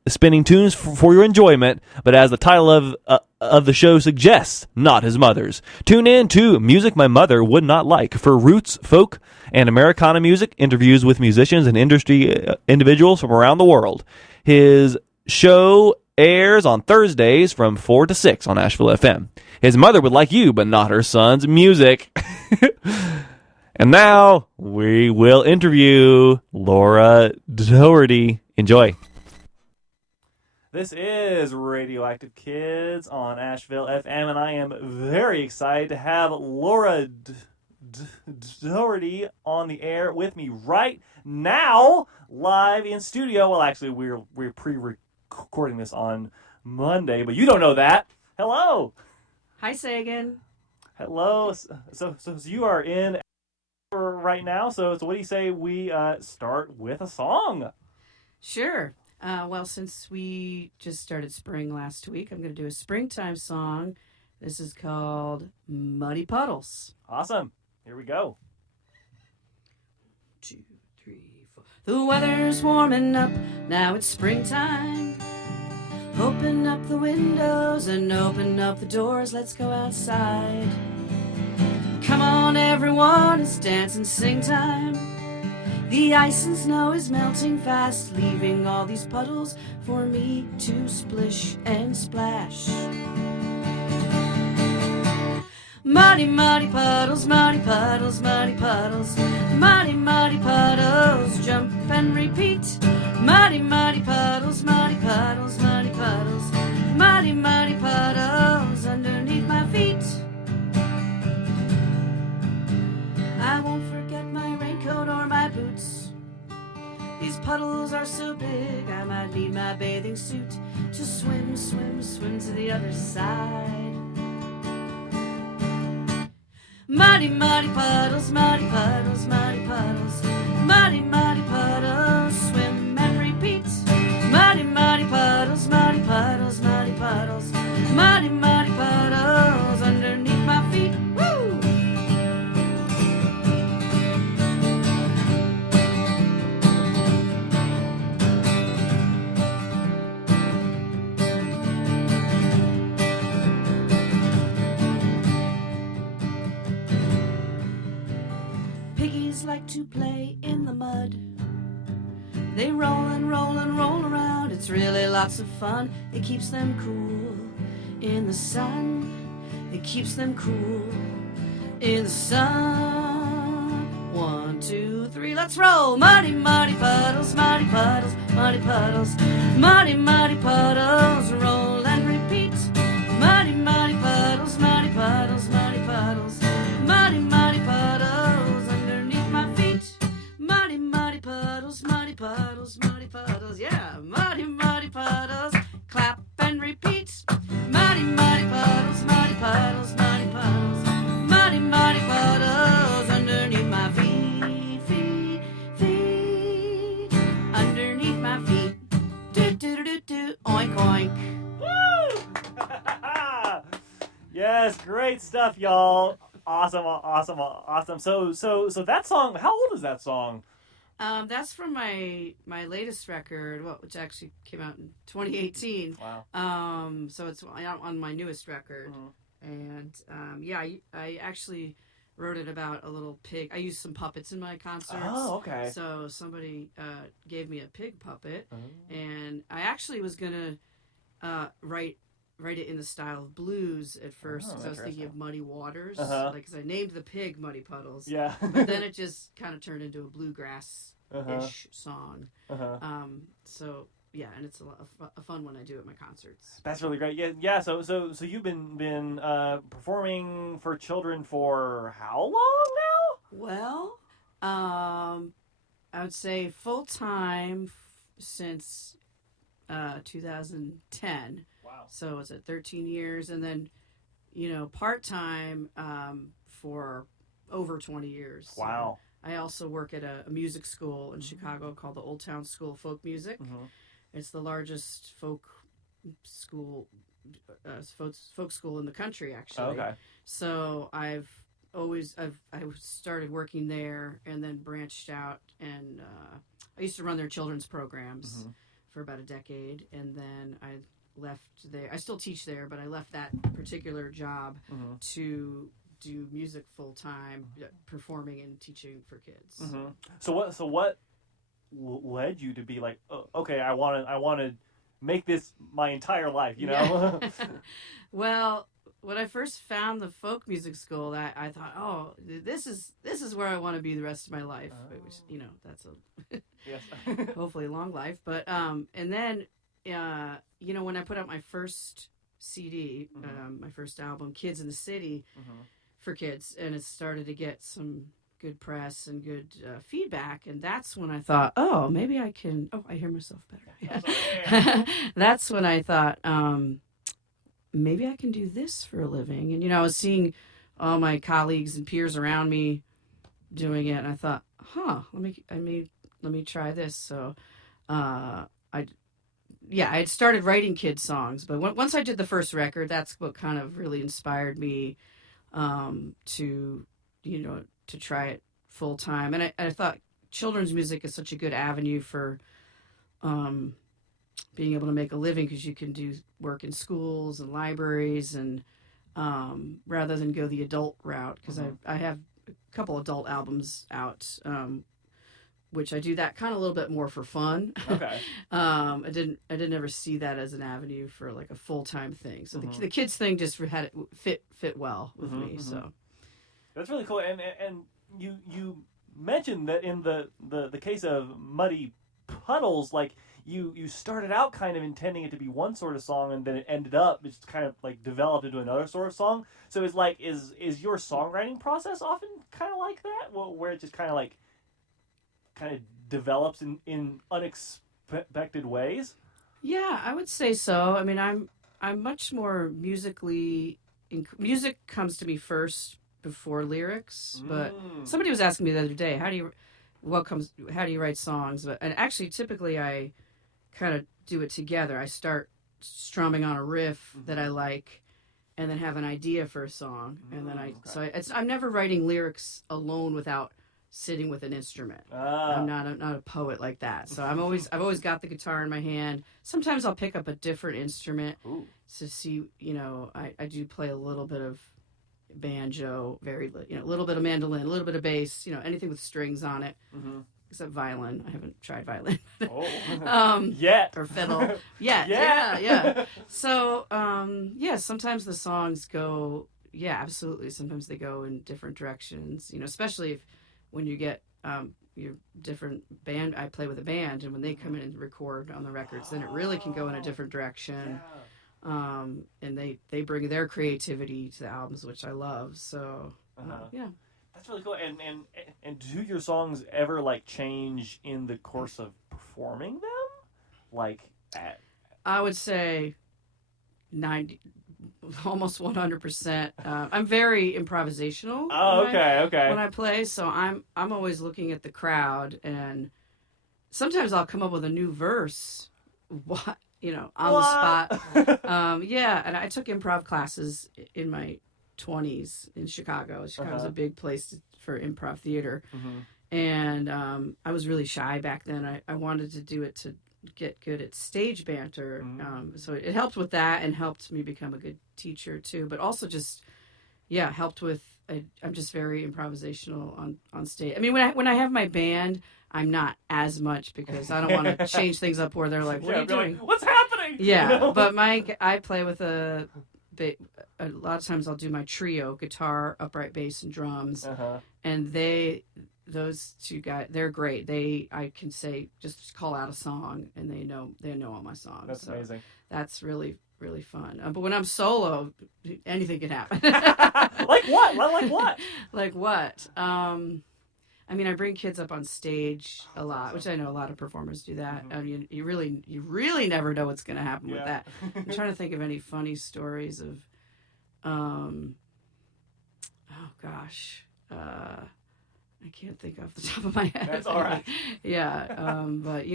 spinning tunes for your enjoyment, but as the title of the show suggests, not his mother's. Tune in to Music My Mother Would Not Like for roots, folk, and Americana music, interviews with musicians and industry individuals from around the world. His show airs on Thursdays from 4 to 6 on Asheville FM. His mother would like you, but not her son's music. And now we will interview Laura Doherty. Enjoy. This is Radioactive Kids on Asheville FM, and I am very excited to have Laura Doherty on the air with me right now, live in studio. Well, actually, we're pre-recording this on Monday, but you don't know that. Hello. Hi, Sagan. Hello. So you are in right now, so what do you say we start with a song? Sure. Well, since we just started spring last week, I'm going to do a springtime song. This is called Muddy Puddles. Awesome. Here we go. 2, 3, 4. The weather's warming up, now it's springtime. Open up the windows and open up the doors, let's go outside. Come on everyone, it's dance and sing time. The ice and snow is melting fast, leaving all these puddles for me to splish and splash. Muddy, muddy puddles, muddy puddles, muddy puddles. Muddy, muddy puddles, jump and repeat. Muddy, muddy puddles, muddy puddles, muddy puddles. Muddy, muddy puddles underneath my feet. I won't forget my raincoat or my boots. These puddles are so big, I might need my bathing suit to swim, swim, swim to the other side. Muddy, muddy puddles, muddy puddles, muddy puddles. Muddy, muddy puddles, swim and repeat. Muddy, muddy puddles, muddy puddles, muddy puddles. Muddy, muddy puddles underneath my feet. Woo! Piggies like to play in the mud. They roll and roll and roll around. It's really lots of fun. It keeps them cool in the sun. It keeps them cool in the sun. 1, 2, 3, let's roll. Muddy, muddy puddles, muddy puddles, muddy puddles. Muddy, muddy puddles, roll and repeat. Muddy, muddy puddles, muddy puddles, muddy puddles. Muddy, muddy puddles underneath my feet. Muddy, muddy puddles, muddy puddles, muddy puddles. Yeah, muddy, muddy puddles. Clap and repeat. Muddy, muddy puddles, muddy puddles, muddy puddles. Muddy, muddy puddles underneath my feet, feet, feet. Underneath my feet. Do, do, do, do, do. Oink, oink. Woo! Yes, great stuff, y'all. Awesome, awesome, awesome. So that song, how old is that song? That's from my latest record, which actually came out in 2018. Wow. So it's on my newest record, and I actually wrote it about a little pig. I used some puppets in my concerts. Oh, okay. So somebody gave me a pig puppet, and I actually was gonna write it in the style of blues at first, because I was thinking of Muddy Waters, because I named the pig Muddy Puddles. Yeah. But then it just kind of turned into a bluegrass-ish song. So and it's a fun one I do at my concerts. That's really great. Yeah. So you've been performing for children for how long now? Well, I would say full time since 2010. Wow. So it's at 13 years, and then part time for over 20 years. So Wow. I also work at a music school in Chicago called the Old Town School of Folk Music. Mm-hmm. It's the largest folk school in the country, actually. Okay. So I started working there and then branched out, and I used to run their children's programs for about a decade, and then I left there. I still teach there, but I left that particular job to do music full time, performing and teaching for kids. Mm-hmm. So what led you to be like, oh, okay, I want to make this my entire life, you know? Yeah. Well, when I first found the folk music school, I thought, oh, this is where I want to be the rest of my life. Which, that's a Yes. hopefully a long life. But and then when I put out my first CD, my first album, Kids in the City, for kids, and it started to get some good press and good feedback, and that's when I thought, oh, maybe I can. Oh, I hear myself better. Yeah. That's when I thought, maybe I can do this for a living. And I was seeing all my colleagues and peers around me doing it, and I thought, let me try this. So, I had started writing kids songs, but once I did the first record, that's what kind of really inspired me to try it full time. And I thought children's music is such a good avenue for being able to make a living, because you can do work in schools and libraries, and rather than go the adult route, because I have a couple adult albums out, which I do that kind of a little bit more for fun. Okay. I didn't ever see that as an avenue for like a full-time thing. So the kids thing just had it fit well with me. So that's really cool. And you mentioned that in the case of Muddy Puddles, like you started out kind of intending it to be one sort of song, and then it ended up just kind of like developed into another sort of song. So it's like, is your songwriting process often kind of like that, where it just kind of develops in unexpected ways? Yeah, I would say so. I mean, I'm much more musically. Music comes to me first before lyrics. But somebody was asking me the other day, how do you write songs? And actually, typically, I kind of do it together. I start strumming on a riff that I like, and then have an idea for a song, and then I'm never writing lyrics alone without sitting with an instrument. I'm not a poet like that. So I've always got the guitar in my hand. Sometimes I'll pick up a different instrument to see, I do play a little bit of banjo, a little bit of mandolin, a little bit of bass, anything with strings on it. Except violin. I haven't tried violin. Yet. Or fiddle. Yeah. So, sometimes the songs go, absolutely. Sometimes they go in different directions, especially when you get your different band. I play with a band, and when they come in and record on the records, then it really can go in a different direction. And they bring their creativity to the albums, which I love. So, That's really cool. And do your songs ever like change in the course of performing them? I would say 90, almost 100%. I'm very improvisational. Oh, okay. When I play, so I'm always looking at the crowd, and sometimes I'll come up with a new verse. On the spot. And I took improv classes in my 20s in Chicago. Chicago's a big place for improv theater. And I was really shy back then. I wanted to do it to get good at stage banter. So it helped with that, and helped me become a good teacher too. But also just, helped with, I'm just very improvisational on stage. I mean, when I have my band, I'm not as much, because I don't want to change things up where they're like, what are you doing? Like, what's happening? Yeah, but I play with a lot of times I'll do my trio, guitar, upright bass, and drums. And those two guys, they're great. I can say, just call out a song and they know all my songs. That's So amazing. That's really, really fun. But when I'm solo, anything can happen. Like what? Like what? Like what? I mean, I bring kids up on stage a lot, which I know a lot of performers do that. Mm-hmm. I mean, you really never know what's going to happen with Yeah. that. I'm trying to think of any funny stories of, oh gosh, I can't think off the top of my head. That's all right. Yeah, but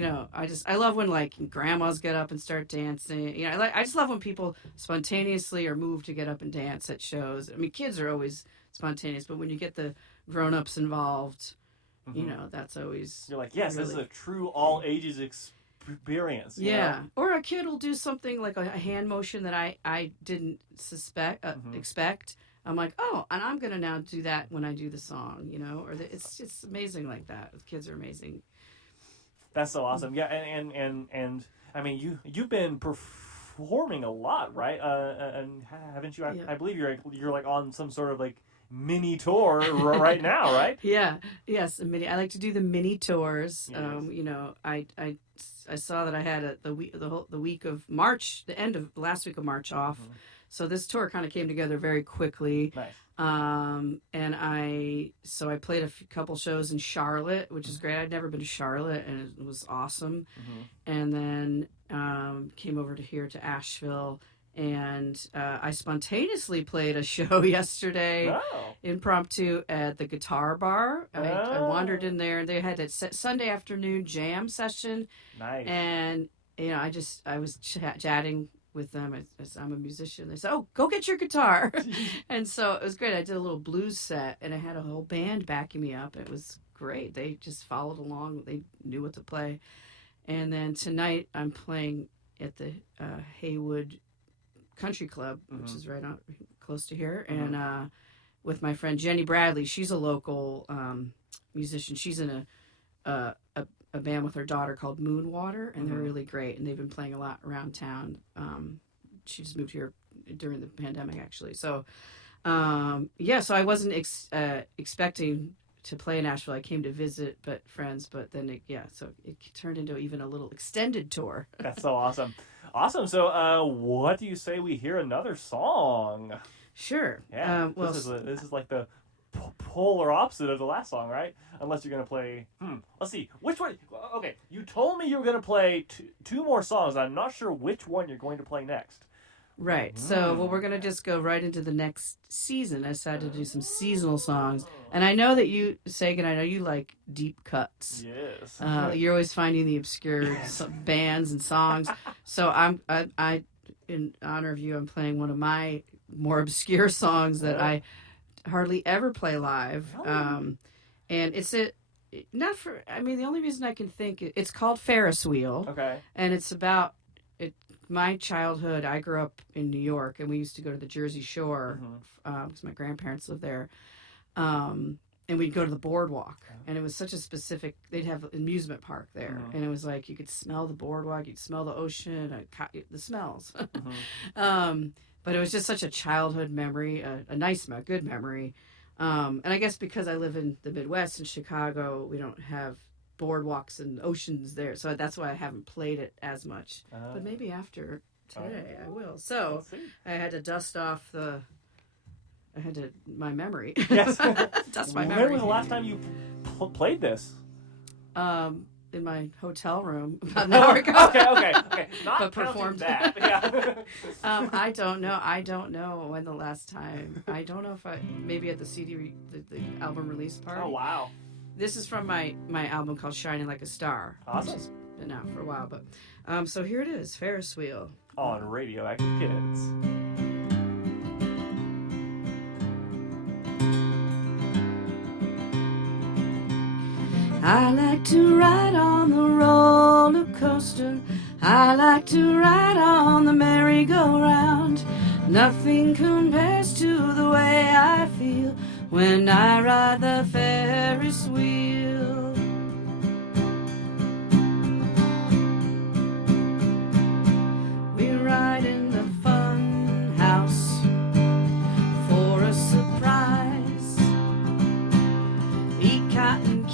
I love when like grandmas get up and start dancing. I just love when people spontaneously are moved to get up and dance at shows. I mean, kids are always spontaneous, but when you get the grown-ups involved, that's always You're like, yes, this is really- a true all ages experience. you yeah. know? Or a kid will do something like a hand motion that I didn't expect. I'm like, oh, and I'm gonna now do that when I do the song, it's amazing like that. Kids are amazing. That's so awesome. Yeah, and I mean, you've been performing a lot, right? And haven't you? Yeah. I believe you're like on some sort of like mini tour right now, right? Yeah. Yes. I like to do the mini tours. Yes. I saw that I had the week of March, the end of last week of March off. Mm-hmm. So this tour kind of came together very quickly. Nice. And I played a couple shows in Charlotte, which is great. I'd never been to Charlotte, and it was awesome. Mm-hmm. And then came over here to Asheville, and I spontaneously played a show yesterday, Oh. impromptu at the Guitar Bar. I wandered Oh. in there, and they had that Sunday afternoon jam session, Nice. and I was chatting with them. I'm a musician. They said, "Oh, go get your guitar," and so it was great. I did a little blues set, and I had a whole band backing me up. It was great. They just followed along. They knew what to play. And then tonight I'm playing at the Haywood Country Club, which is right on close to here, and with my friend Jenny Bradley. She's a local musician. She's in a band with her daughter called Moonwater, and they're really great, and they've been playing a lot around town. She just moved here during the pandemic, actually. So so I wasn't expecting to play in Asheville. I came to visit friends, but then so it turned into even a little extended tour. That's so awesome. Awesome. So, what do you say we hear another song? Sure. Yeah. Well, this is like the polar opposite of the last song, right? Unless you're gonna play. Let's see. Which one? Okay, you told me you were gonna play two more songs. I'm not sure which one you're going to play next. right. So, we're going to just go right into the next season. I decided to do some seasonal songs. And I know that you, Sagan, I know you like deep cuts. Yes. You're always finding the obscure bands and songs. So I, in honor of you, I'm playing one of my more obscure songs that I hardly ever play live. And it's the only reason I can think, it's called Ferris Wheel. Okay. And it's about my childhood. I grew up in New York, and we used to go to the Jersey Shore because my grandparents lived there. And we'd go to the boardwalk, and it was such a specific. They'd have an amusement park there, and it was like you could smell the boardwalk, you'd smell the ocean, the smells. But it was just such a childhood memory, a nice, good memory. And I guess because I live in the Midwest in Chicago, we don't have boardwalks and oceans there, so that's why I haven't played it as much. But maybe after today I will. So Let's see. I had to dust off my memory. Yes. Dust my When memory. was the last time you played this? In my hotel room about an hour ago. Okay. Not But counting performed. that. Yeah. I don't know when the last time. I don't know if maybe at the CD, the album release party. Oh wow. This is from my album called Shining Like a Star. Awesome. Which has been out for a while, but so here it is, Ferris Wheel. On Radioactive Kids. I like to ride on the roller coaster. I like to ride on the merry-go-round. Nothing compares to the way I feel when I ride the Ferris wheel. We ride in the fun house for a surprise. Eat cotton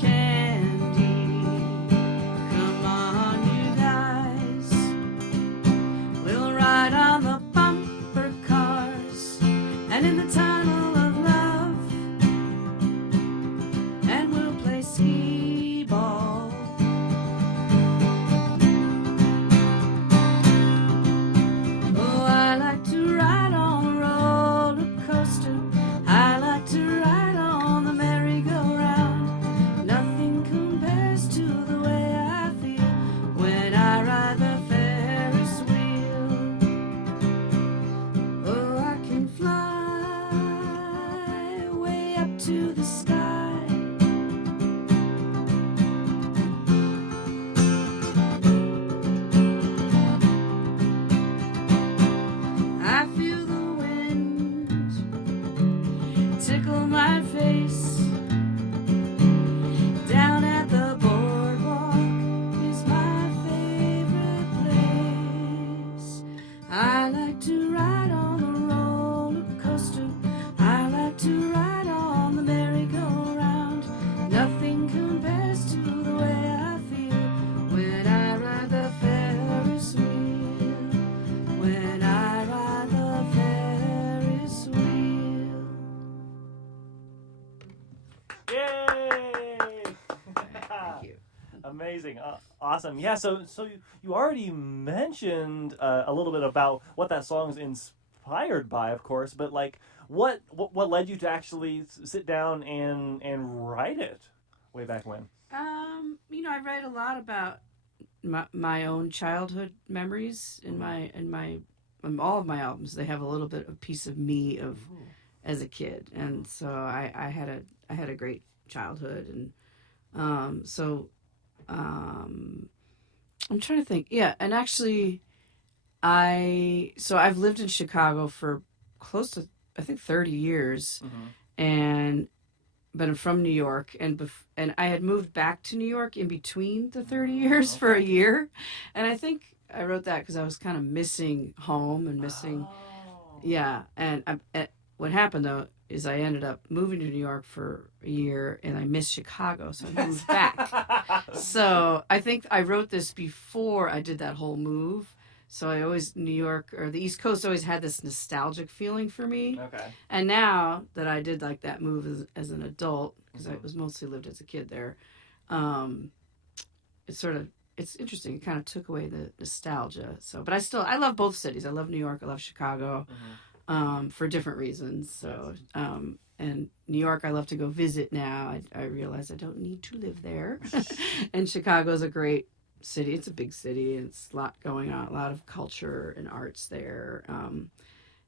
Awesome. Yeah. So you already mentioned a little bit about what that song's inspired by, of course. But like, what led you to actually sit down and write it way back when? I write a lot about my own childhood memories in in all of my albums. They have a little bit of piece of me of as a kid, and so I had a great childhood, and I'm trying to think. Yeah, and actually, I've lived in Chicago for close to, I think, 30 years, and but I'm from New York, and I had moved back to New York in between the 30 years for a year, and I think I wrote that because I was kind of missing home and missing, and what happened though is I ended up moving to New York for a year, and I missed Chicago, so I moved back. So I think I wrote this before I did that whole move. So I always, New York or the East Coast always had this nostalgic feeling for me. Okay. And now that I did like that move as an adult, because I was mostly lived as a kid there, it's interesting. It kind of took away the nostalgia. So, but I love both cities. I love New York. I love Chicago, for different reasons. So, and New York, I love to go visit now. I realize I don't need to live there. And Chicago's a great city. It's a big city, and it's a lot going on, a lot of culture and arts there,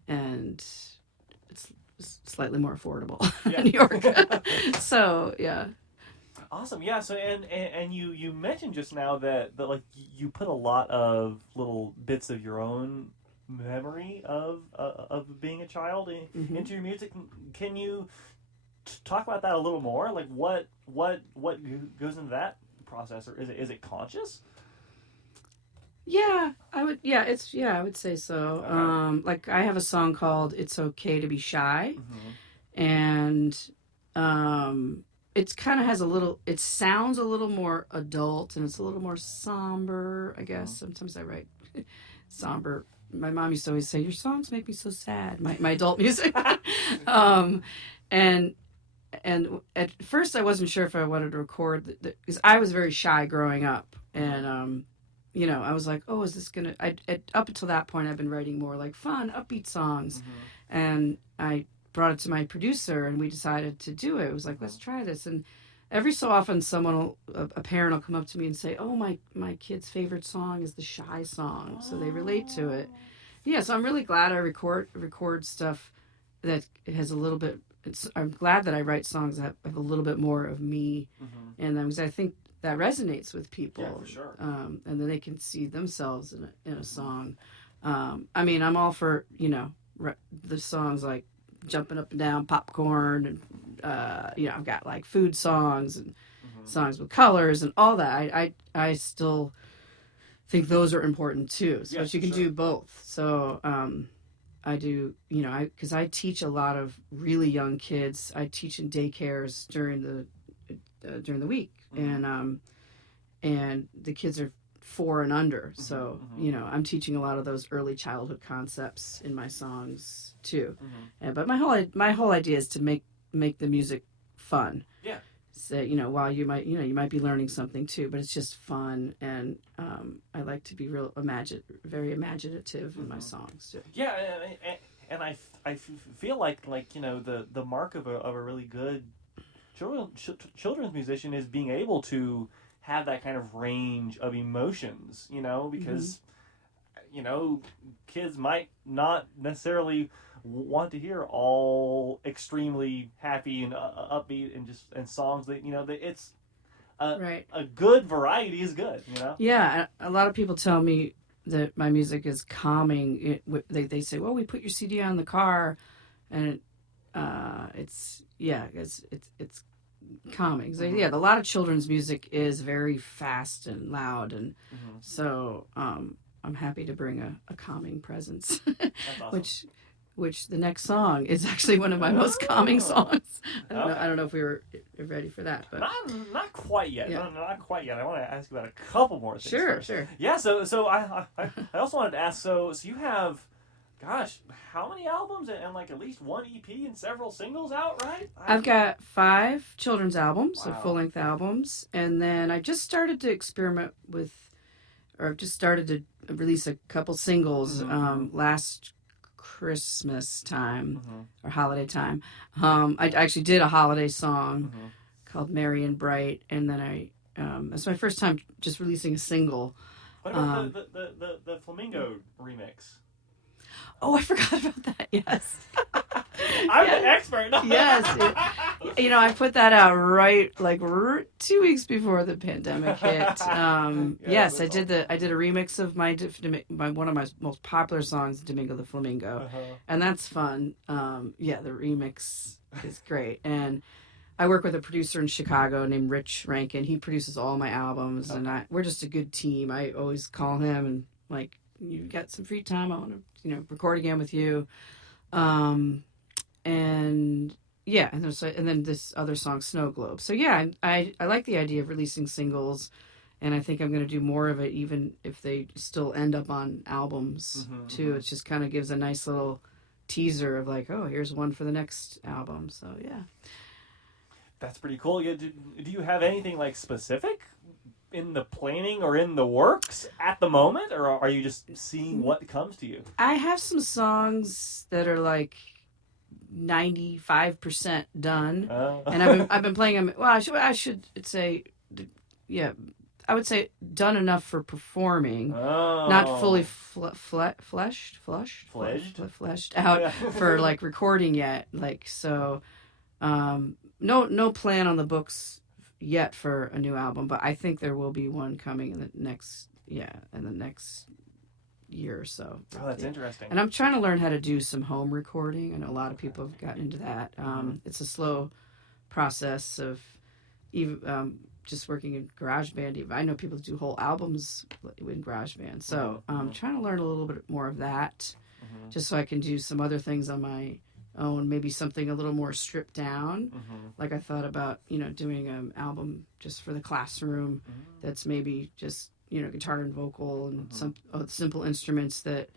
and it's slightly more affordable in New York. So yeah. Awesome. Yeah. So and you mentioned just now that like you put a lot of little bits of your own memory of being a child into your music. Can you talk about that a little more? Like what goes into that process, or is it conscious? Yeah, I would say so. Okay. Like I have a song called "It's Okay to Be Shy," and it's kind of has it sounds a little more adult, and it's a little more somber, I guess. Sometimes I write somber. My mom used to always say, "Your songs make me so sad." My adult music, and at first I wasn't sure if I wanted to record because I was very shy growing up, and I was like, oh, is this gonna? Up until that point, I've been writing more like fun, upbeat songs, and I brought it to my producer, and we decided to do it. It was like, let's try this, and every so often, a parent will come up to me and say, oh, my kid's favorite song is the Shy song, so they relate to it. Yeah, so I'm really glad I record stuff that has a little bit. I'm glad that I write songs that have a little bit more of me in them, because I think that resonates with people. Yeah, for sure. And then they can see themselves in a song. I mean, I'm all for the songs like jumping up and down, popcorn, and I've got like food songs and songs with colors and all that. I still think those are important too. So you can do both. So I do, because I teach a lot of really young kids. I teach in daycares during the week, and the kids are 4 and under. So I'm teaching a lot of those early childhood concepts in my songs too. But my whole idea is to make the music fun. Yeah. So while you might be learning something too, but it's just fun, and I like to be very imaginative in my songs too. Yeah, and I feel like the mark of a really good children's musician is being able to have that kind of range of emotions, because kids might not necessarily want to hear all extremely happy and upbeat and songs that it's a good variety is good. Yeah, a lot of people tell me that my music is calming. They say, well, we put your CD on in the car, and it's calming. So a lot of children's music is very fast and loud, and so I'm happy to bring a calming presence. That's awesome. Which the next song is actually one of my most calming songs. I don't know if we were ready for that, but not quite yet. Yeah. Not quite yet. I want to ask you about a couple more things. Sure, first. sure. Yeah. So I also wanted to ask. So you have Gosh, how many albums and like at least one EP and several singles out, right? I've got 5 children's albums, so Wow. full-length albums, and then I just started to experiment with, or I've just started to release a couple singles last Christmas time or holiday time. I actually did a holiday song called "Merry and Bright," and then it's my first time just releasing a single. What about the Flamingo remix? Oh, I forgot about that. Yes. I'm an expert. Yes. I put that out right 2 weeks before the pandemic hit. Yes, I did a remix of my one of my most popular songs, Domingo the Flamingo, and that's fun. The remix is great, and I work with a producer in Chicago named Rich Rankin. He produces all my albums, and we're just a good team. I always call him and like, you got some free time, I want to record again with you. And then this other song, Snow Globe. So yeah, I like the idea of releasing singles, and I think I'm going to do more of it, even if they still end up on albums too. It just kind of gives a nice little teaser of like, oh, here's one for the next album. So yeah, that's pretty cool. Yeah, do you have anything like specific in the planning or in the works at the moment, or are you just seeing what comes to you? I have some songs that are like 95% done, and I've been playing them. Well, I should say, yeah, I would say done enough for performing, not fully fleshed out for like recording yet. Like so, no plan on the books yet for a new album, but I think there will be one coming in the next year or so. Oh, that's interesting. And I'm trying to learn how to do some home recording. I know a lot of people have gotten into that. It's a slow process of even just working in GarageBand. I know people do whole albums in GarageBand. So I'm trying to learn a little bit more of that, just so I can do some other things on my own, maybe something a little more stripped down. Like I thought about, doing an album just for the classroom that's maybe just, guitar and vocal and some simple instruments that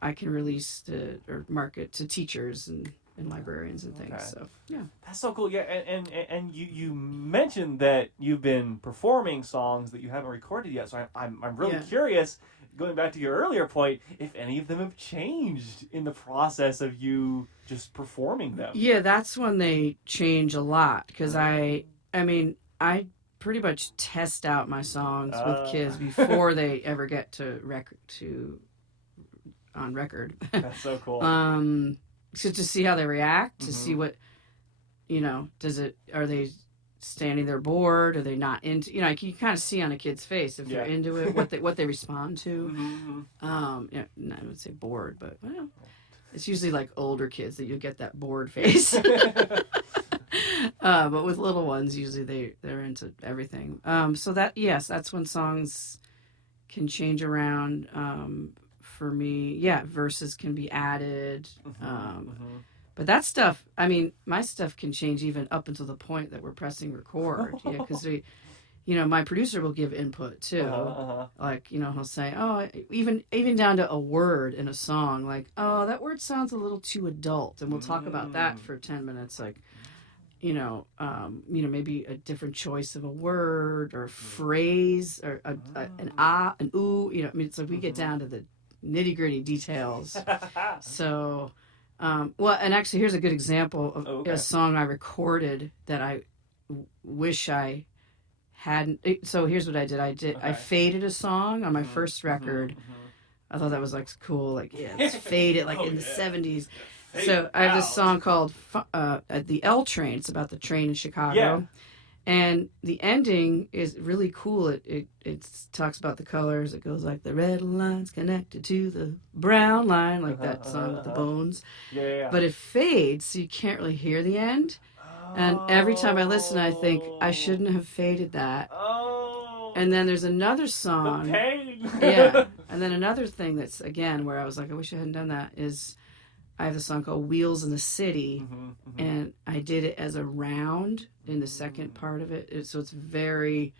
I can release or market to teachers and librarians and things. Okay. So yeah, that's so cool. Yeah, and you mentioned that you've been performing songs that you haven't recorded yet. So I'm really curious, going back to your earlier point, if any of them have changed in the process of you just performing them. Yeah, that's when they change a lot, because I pretty much test out my songs with kids before they ever get on record. That's so cool. So to see how they react, to see what, are they standing there bored? Are they not into, you can kind of see on a kid's face if they're into it, what they respond to. I would say bored, but it's usually like older kids that you get that bored face. But with little ones, usually they're into everything. So that's when songs can change around. For me, verses can be added. But that stuff, my stuff can change even up until the point that we're pressing record. Because my producer will give input too. Like, he'll say, oh, even down to a word in a song, like, oh, that word sounds a little too adult, and we'll talk about that for 10 minutes, like, maybe a different choice of a word or a phrase or an ooh, it's like we get down to the nitty gritty details. So, and actually, here's a good example of a song I recorded that I wish I hadn't. So here's what I did. I faded a song on my first record. I thought that was like cool. Like, let's fade it like in the 70s. So I have this song called The L Train. It's about the train in Chicago. Yeah. And the ending is really cool. It talks about the colors. It goes like the red line's connected to the brown line, like that song with the bones. Yeah. But it fades, so you can't really hear the end. And every time I listen, I think I shouldn't have faded that. And then there's another song. The pain. Yeah. And then another thing that's, again, where I was like, I wish I hadn't done that, is I have a song called Wheels in the City, and I did it as a round in the second part of it. So it's very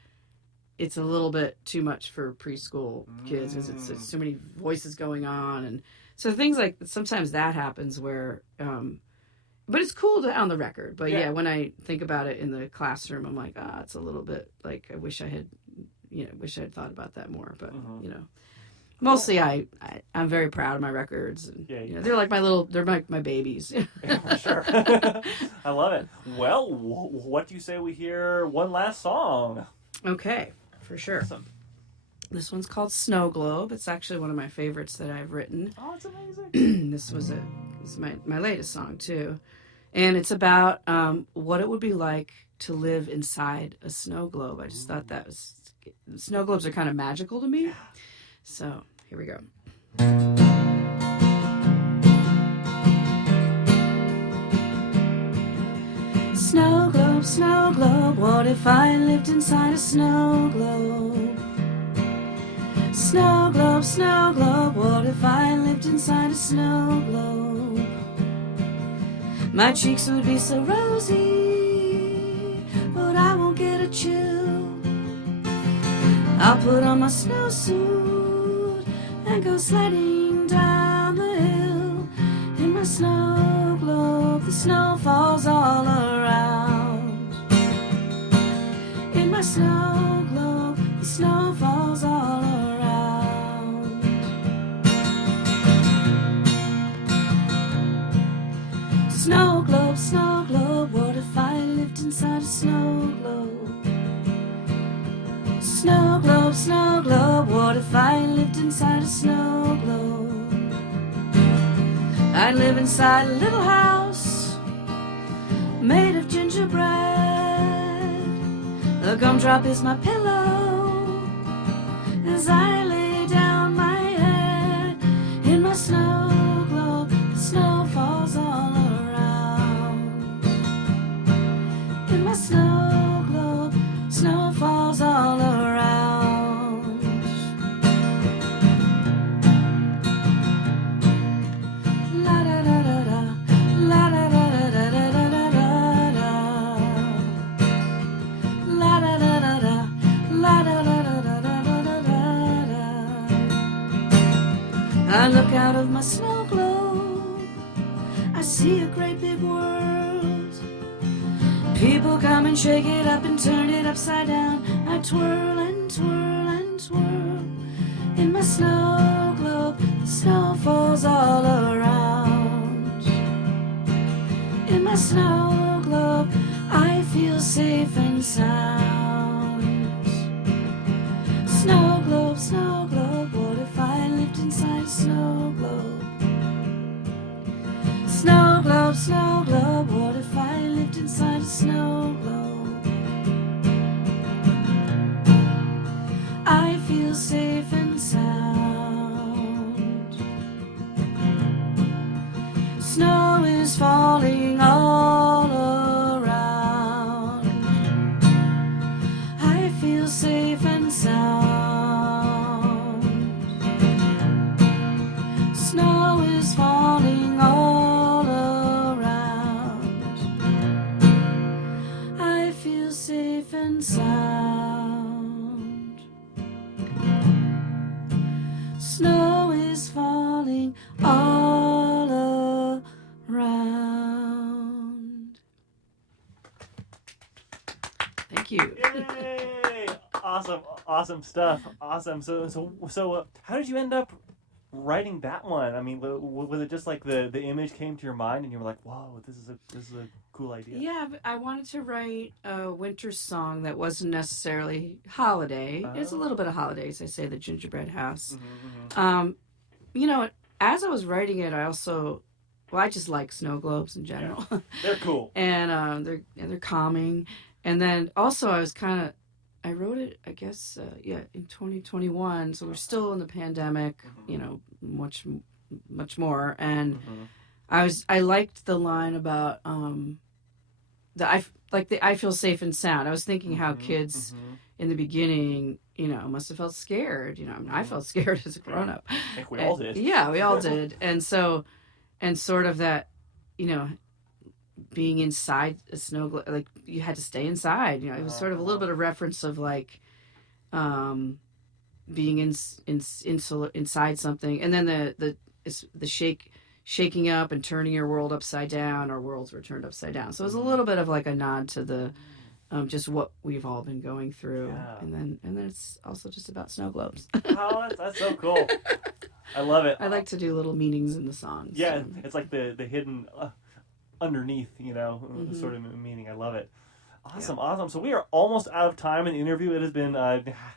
it's a little bit too much for preschool kids because it's so many voices going on, and so things like sometimes that happens where but it's cool on the record. But yeah, when I think about it in the classroom, I'm like, it's a little bit like I wish I had thought about that more. But mostly I'm very proud of my records, and they're like my babies. Yeah, for sure. I love it. Well, what do you say we hear one last song? Okay, for sure. Awesome. This one's called Snow Globe. It's actually one of my favorites that I've written. Oh, it's amazing. This is my latest song too, and it's about what it would be like to live inside a snow globe. I just thought snow globes are kind of magical to me. So here we go. Snow globe, what if I lived inside a snow globe? Snow globe, what if I lived inside a snow globe? My cheeks would be so rosy, but I won't get a chill. I'll put on my snowsuit and go sledding down the hill. In my snow globe, the snow falls all around. In my snow globe, the snow falls all around. Snow globe, what if I lived inside a snow globe? Snow globe, what if I lived inside a snow globe? I'd live inside a little house made of gingerbread. A gumdrop is my pillow as I lay down my head. In my snow globe, the snow falls all around. In my snow globe, snow falls all around. La da da da da, la da da da da da da da da. La da da da da, la da da da da da da da da. I look out of my snow globe, I see a great big world. People come and shake it up and turn it upside down. I twirl and twirl and twirl. In my snow globe, the snow falls all around. In my snow globe, I feel safe and sound. Snow globe, what if I lived inside a snow globe? Snow globe, what if I lived inside a snow globe? I feel safe and sound. Snow is falling all around. I feel safe and sound. Snow is falling all around. I feel safe and sound. Snow is falling all around. Thank you. Yay! Awesome stuff. Awesome. So, how did you end up writing that one? I mean, was it just like the image came to your mind and you were like, "Whoa, this is a cool idea"? Yeah, I wanted to write a winter song that wasn't necessarily holiday. It's a little bit of holidays. I say the Gingerbread House. You know, as I was writing it, I just like snow globes in general. Yeah. They're cool. And they're calming. And then also I wrote it, I guess, in 2021. So we're still in the pandemic, you know, much more. And I liked the line about I feel safe and sound. I was thinking how kids in the beginning, you know, must have felt scared. You know, I mean, I felt scared as a grown up. I think we all did. Yeah, we all did. And sort of that, you know, being inside a snow globe, like you had to stay inside. You know, it was sort of a little bit of reference of like being inside something, and then the shaking up and turning your world upside down, or worlds were turned upside down. So it was a little bit of like a nod to the just what we've all been going through, Yeah. and then it's also just about snow globes. Oh, that's so cool. I love it. I like to do little meanings in the songs. Yeah, it's like the hidden underneath, Mm-hmm. sort of meaning. I love it. Awesome. So we are almost out of time in the interview. It has been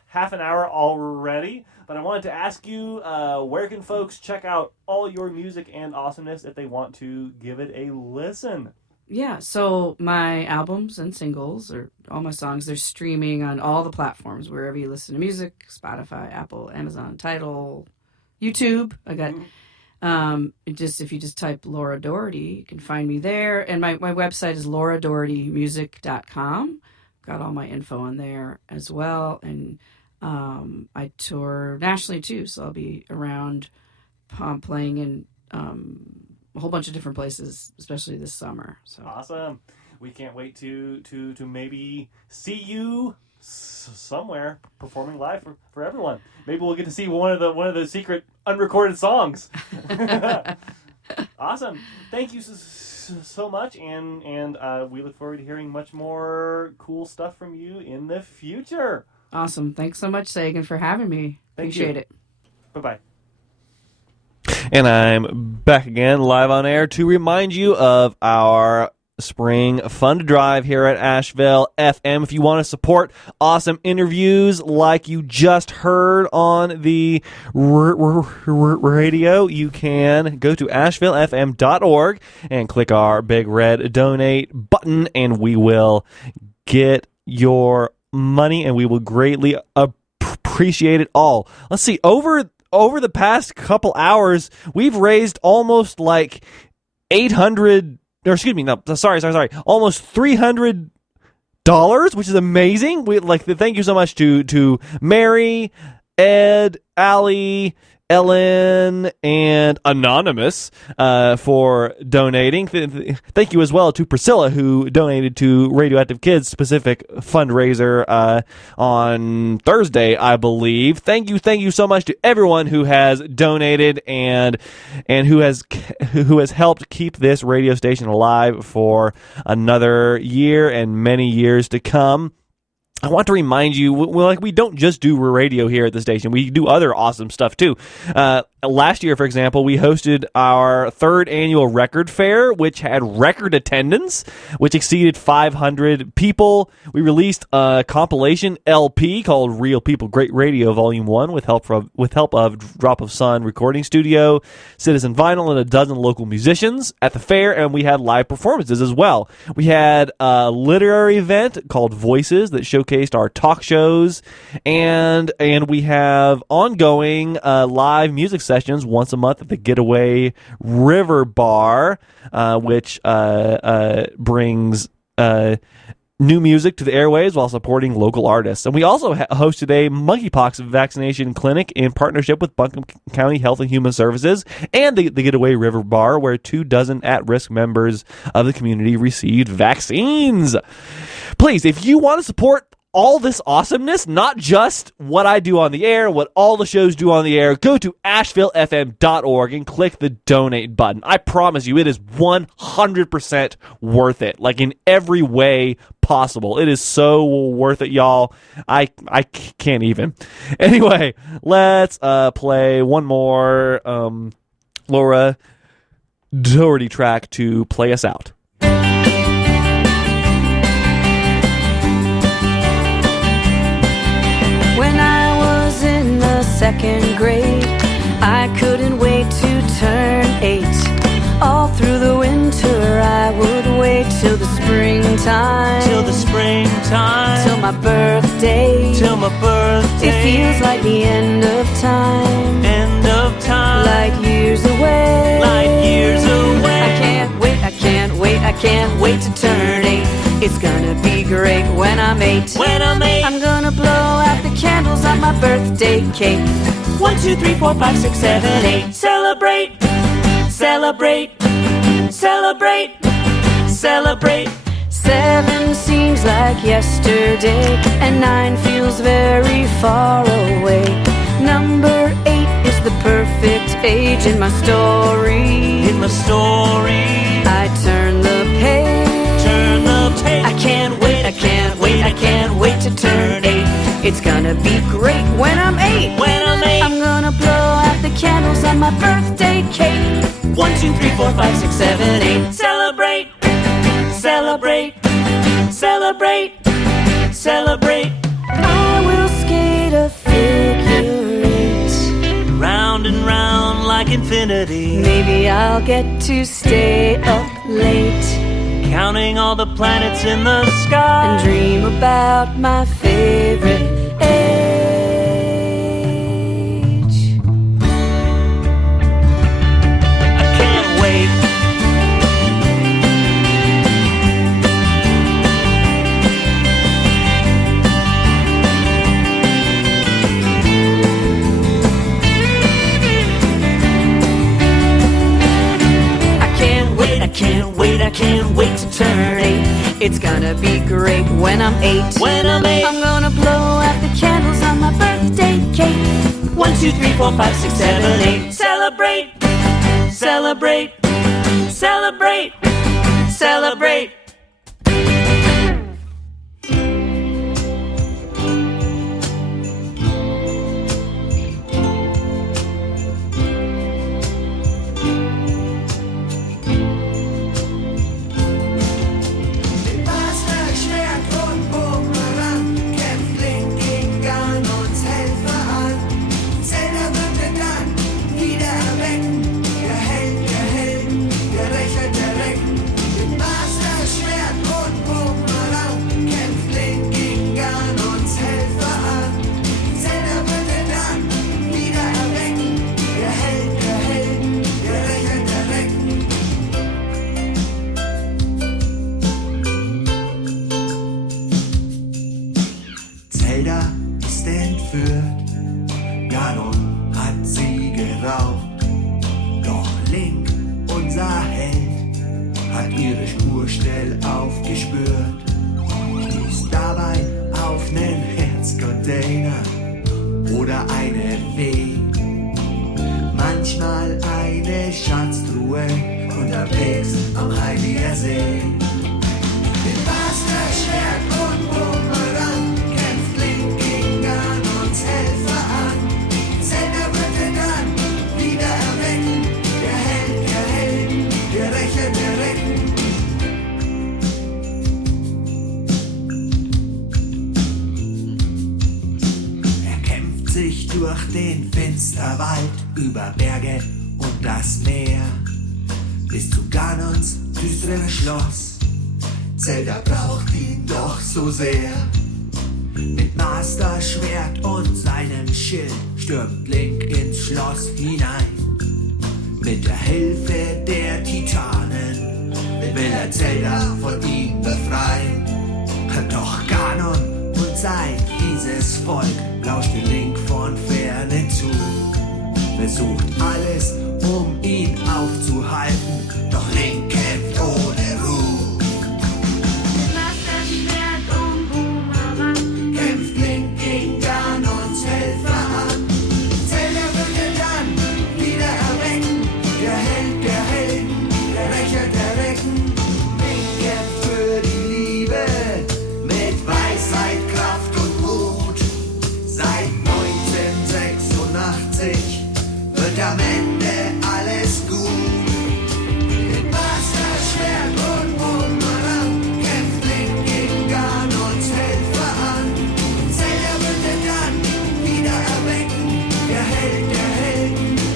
half an hour already, but I wanted to ask you, where can folks check out all your music and awesomeness if they want to give it a listen? Yeah, so my albums and singles, or all my songs, they're streaming on all the platforms, wherever you listen to music: Spotify, Apple, Amazon, Tidal, YouTube. I got if you just type Laura Doherty, you can find me there. And my website is lauradohertymusic.com. Got all my info on there as well. And I tour nationally too, so I'll be around playing in a whole bunch of different places, especially this summer. So Awesome. We can't wait to maybe see you somewhere performing live for everyone. Maybe we'll get to see one of the secret unrecorded songs. Awesome. Thank you so much, and we look forward to hearing much more cool stuff from you in the future. Awesome. Thanks so much, Sagan, for having me. Thank Appreciate you. it. Bye-bye. And I'm back again, live on air, to remind you of our Spring Fund Drive here at Asheville FM. If you want to support awesome interviews like you just heard on the radio, you can go to ashevillefm.org and click our big red donate button, and we will get your money, and we will greatly appreciate it all. Let's see, over the past couple hours, we've raised almost like almost $300, which is amazing. We thank you so much to Mary, Ed, Allie, Ellen, and Anonymous for donating. Thank you as well to Priscilla, who donated to Radioactive Kids specific fundraiser on Thursday, I believe. Thank you so much to everyone who has donated and who has helped keep this radio station alive for another year and many years to come. I want to remind you, we don't just do radio here at the station. We do other awesome stuff, too. Last year, for example, we hosted our third annual record fair, which had record attendance, which exceeded 500 people. We released a compilation LP called Real People Great Radio Volume 1 with help of Drop of Sun Recording Studio, Citizen Vinyl, and a dozen local musicians at the fair, and we had live performances as well. We had a literary event called Voices that showcased our talk shows, and we have ongoing live music sessions once a month at the Getaway River Bar, which brings new music to the airwaves while supporting local artists. And we also hosted a monkeypox vaccination clinic in partnership with Buncombe County Health and Human Services and the Getaway River Bar, where 24 at-risk members of the community received vaccines. Please, if you want to support all this awesomeness, not just what I do on the air, what all the shows do on the air, go to ashevillefm.org and click the donate button. I promise you, it is 100% worth it, like in every way possible. It is so worth it, y'all. I can't even. Anyway, let's play one more Laura Doherty track to play us out. When I was in the second grade, I couldn't wait to turn 8. All through the winter, I would wait till the springtime. Till the springtime. Till my birthday. Till my birthday. It feels like the end of time. End of time. Like years away. Like years away. I can't wait, I can't wait, I can't wait to turn 8. It's gonna be great when I'm 8. When I'm 8. I'm gonna blow out the candles on my birthday cake. 1, 2, 3, 4, 5, 6, 7, 8. Celebrate. Celebrate. Celebrate. Celebrate. 7 seems like yesterday, and 9 feels very far away. Number 8 is the perfect age in my story. In my story, I turn the page. turn the page. I can't wait, I can't wait, I can't wait to turn 8. It's gonna be great when I'm 8. When I'm 8. I'm gonna blow out the candles on my birthday cake. 1, 2, 3, 4, 5, 6, 7, 8. Celebrate, celebrate, celebrate, celebrate. I will skate a figure 8. Round and round like infinity. Maybe I'll get to stay up late Counting all the planets in the sky. and dream about my favorite age. I can't wait. I can't wait, I Can't wait, I can't wait to turn 8. It's gonna be great when I'm 8. When I'm 8. I'm gonna blow out the candles on my birthday cake. 1, 2, 3, 4, 5, 6, 7, 8. Celebrate, celebrate, celebrate, celebrate. Schwert und Bumerang, kämpft Link gegen Garn und Helfer an. Zelda wird er dann wieder erwecken, der Held, der Rächer, der Recken. Mit Master, Schwert und Bumerang, kämpft Link gegen Garn und Helfer an. Zelda wird er dann wieder erwecken, der Held, der Rächer, der Recken. Zelda ist entführt, Ganon hat sie geraubt. Doch Link, unser Held, hat ihre Spur schnell aufgespürt. Stieß dabei auf nen Herzcontainer oder eine Fee. Manchmal eine Schatztruhe unterwegs am Heiliger See. Mit Master, Schwert und Bumerang kämpft Link gegen Ganons Helfer an. Zelda wird er dann wieder erwecken, der Held, der Rächer, der Recken. Er kämpft sich durch den Finsterwald, über Berge und das Meer, bis zu Ganons düsterem Schloss. Zelda braucht ihn doch so sehr. Mit Master, Schwert und seinem Schild stürmt Link ins Schloss hinein. Mit der Hilfe der Titanen will er Zelda von ihm befreien. Doch Ganon und sein fieses Volk lauschte Link von ferne zu. Versucht alles, um ihn aufzuhalten, doch Link kämpft ohne Ruhe. Kämpft Link gegen Ganons Helfer an. Zelda wird er dann wieder erwecken, der Held, der Rächer, der Recken. Link kämpft für die Liebe, mit Weisheit, Kraft und Mut. Seit 1986 wird am Ende alles gut. Mit Master, Schwert und Bumerang kämpft Link gegen Ganons Helfer an. Zelda wird er dann wieder erwecken, der Held,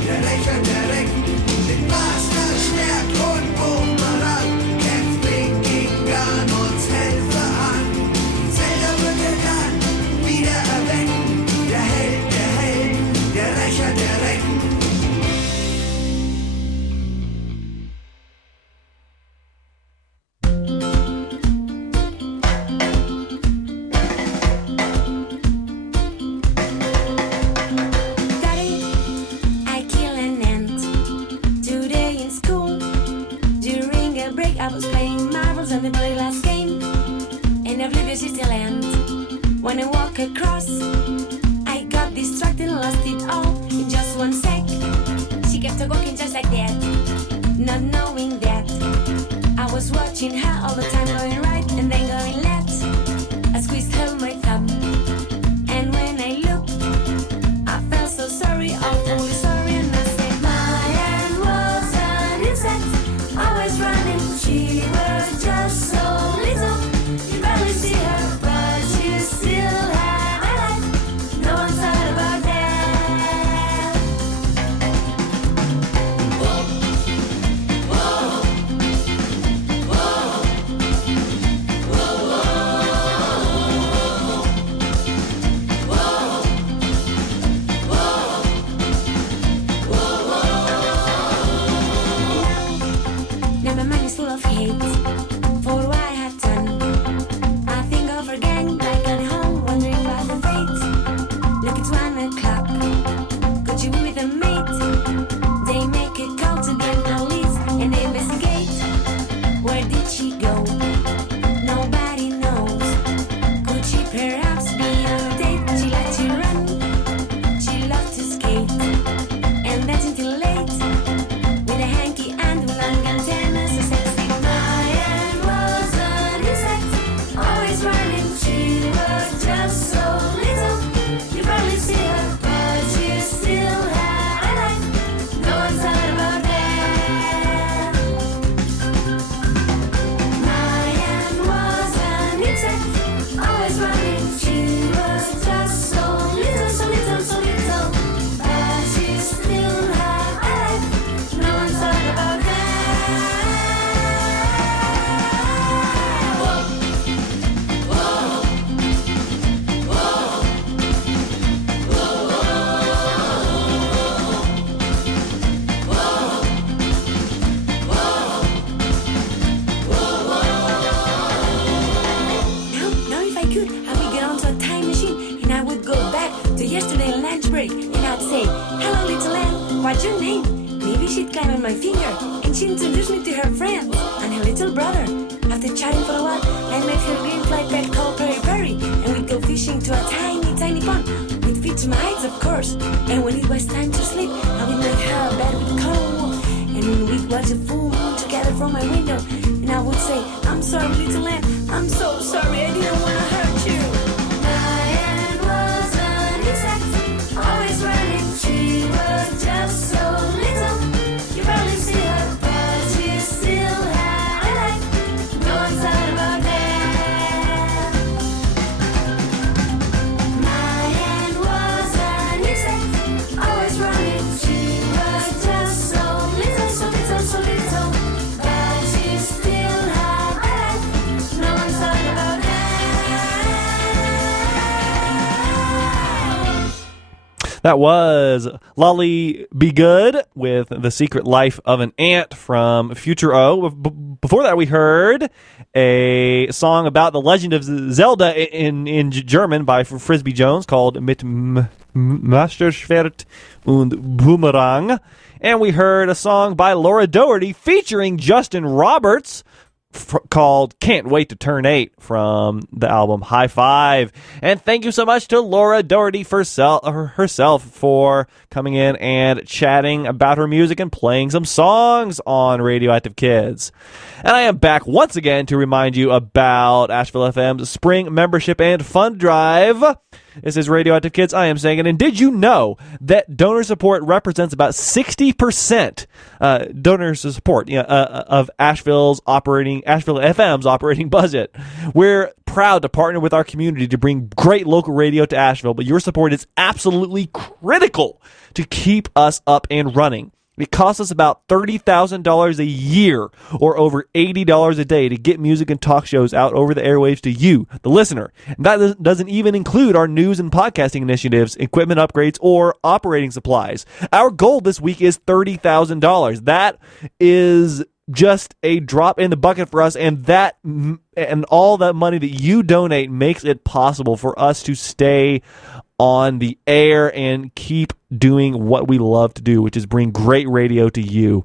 der Rächer, der Recken. Mit Master, Schwert und Bumerang kämpft Link gegen Ganons Helfer an. Zelda wird er dann wieder erwecken, der Held, der Rächer, der Recken. Daddy, I kill an ant today in school. During a break, I was playing marbles and the play last game. Where's it still end? When I walk across, I got distracted and lost it all in just 1 sec. She kept walking just like that, not knowing that I was watching her all the time, going right and then going left. I squeezed her with my thumb, and when I looked, I felt so sorry, awfully sorry, and I said, my hand was an insect, always running. She was just so little, you barely see her, but she still had a life. No one thought about that. Now my mind is full of hate for what I had done. I think of her gang back at home, wondering about the fate. Look, it's 1 o'clock. Could you be with a mate? They make a call to the police and they investigate. Where did she go? Nobody knows. Could she perhaps be on a date? She liked to run, she loved to skate, and that's until late. With a hanky and long antennas, so sexy. Marianne was an insect, always running. She was just so little, you barely see her, but she still had a life. No one thought about that. Marianne was an insect, always running. She was just so little, so little, so little, but she still had a life. No one thought about that. Now if I could, I would get onto a time machine and I would go back to yesterday lunch break and I'd say, hello little Ann, what's your name? Maybe she'd climb on my finger and she'd introduce me to her friend and her little brother. After chatting for a while, I met her green flight pet called Perry Perry, and we'd go fishing to a tiny, tiny pond with fish to my heights, of course. And when it was time to sleep, I would make her a bed with coral wool, and we'd watch the full moon together from my window. And I would say, I'm sorry, little Ann, I'm so sorry, I didn't want to hurt you. Diane was an insect, always running. She was just so little, you barely see her, but she still had a life. No one thought about that. Diane was an insect, always running. She was just so little, so little, so little, but she still had a life. No one thought about that. That was Lolly Be Good with The Secret Life of an Ant from Future O. Before that, we heard a song about the Legend of Zelda in German by Frisbee Jones called Mit Masterschwert und Boomerang. And we heard a song by Laura Doherty featuring Justin Roberts called Can't Wait to Turn 8 from the album High Five. And thank you so much to Laura Doherty for herself for coming in and chatting about her music and playing some songs on Radioactive Kids. And I am back once again to remind you about Asheville FM's spring membership and fund drive. This is Radioactive Kids. I am Sagan. And did you know that donor support represents about 60% donor support of Asheville FM's operating budget? We're proud to partner with our community to bring great local radio to Asheville, but your support is absolutely critical to keep us up and running. It costs us about $30,000 a year, or over $80 a day, to get music and talk shows out over the airwaves to you, the listener. And that doesn't even include our news and podcasting initiatives, equipment upgrades, or operating supplies. Our goal this week is $30,000. That is just a drop in the bucket for us, and all that money that you donate makes it possible for us to stay on the air and keep doing what we love to do, which is bring great radio to you.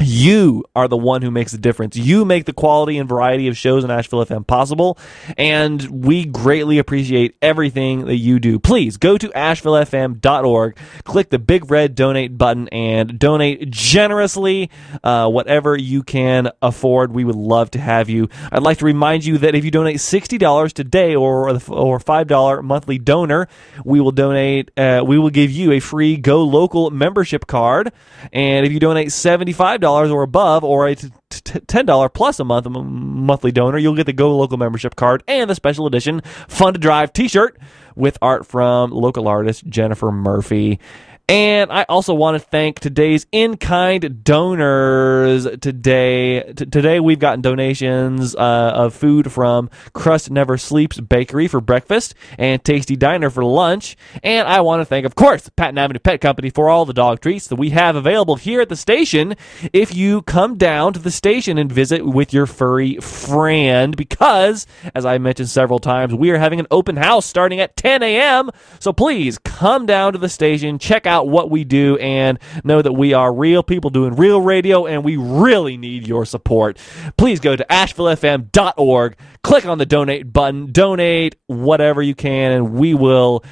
You are the one who makes the difference. You make the quality and variety of shows on Asheville FM possible, and we greatly appreciate everything that you do. Please go to ashevillefm.org, click the big red donate button, and donate generously whatever you can afford. We would love to have you. I'd like to remind you that if you donate $60 today or $5 monthly donor, we will give you a free Go Local membership card. And if you donate $75 or above, or a $10 plus a monthly donor, you'll get the Go Local membership card and the special edition Fun to Drive t-shirt with art from local artist Jennifer Murphy. And I also want to thank today's in-kind donors. Today we've gotten donations of food from Crust Never Sleeps Bakery for breakfast and Tasty Diner for lunch. And I want to thank, of course, Patton Avenue Pet Company for all the dog treats that we have available here at the station if you come down to the station and visit with your furry friend, because, as I mentioned several times, we are having an open house starting at 10 a.m. So please come down to the station, check out what we do, and know that we are real people doing real radio, and we really need your support. Please go to ashevillefm.org, click on the donate button, donate whatever you can, and we will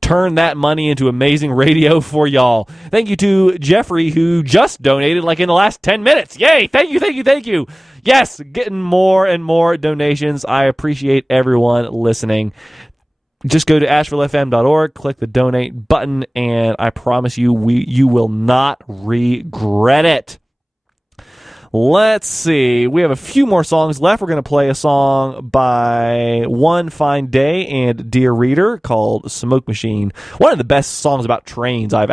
turn that money into amazing radio for y'all. Thank you to Jeffrey, who just donated like in the last 10 minutes. Yay! Thank you. Yes, getting more and more donations. I appreciate everyone listening. Just go to ashevillefm.org, click the donate button, and I promise you, you will not regret it. Let's see. We have a few more songs left. We're going to play a song by One Fine Day and Dear Reader called Smoke Machine. One of the best songs about trains I've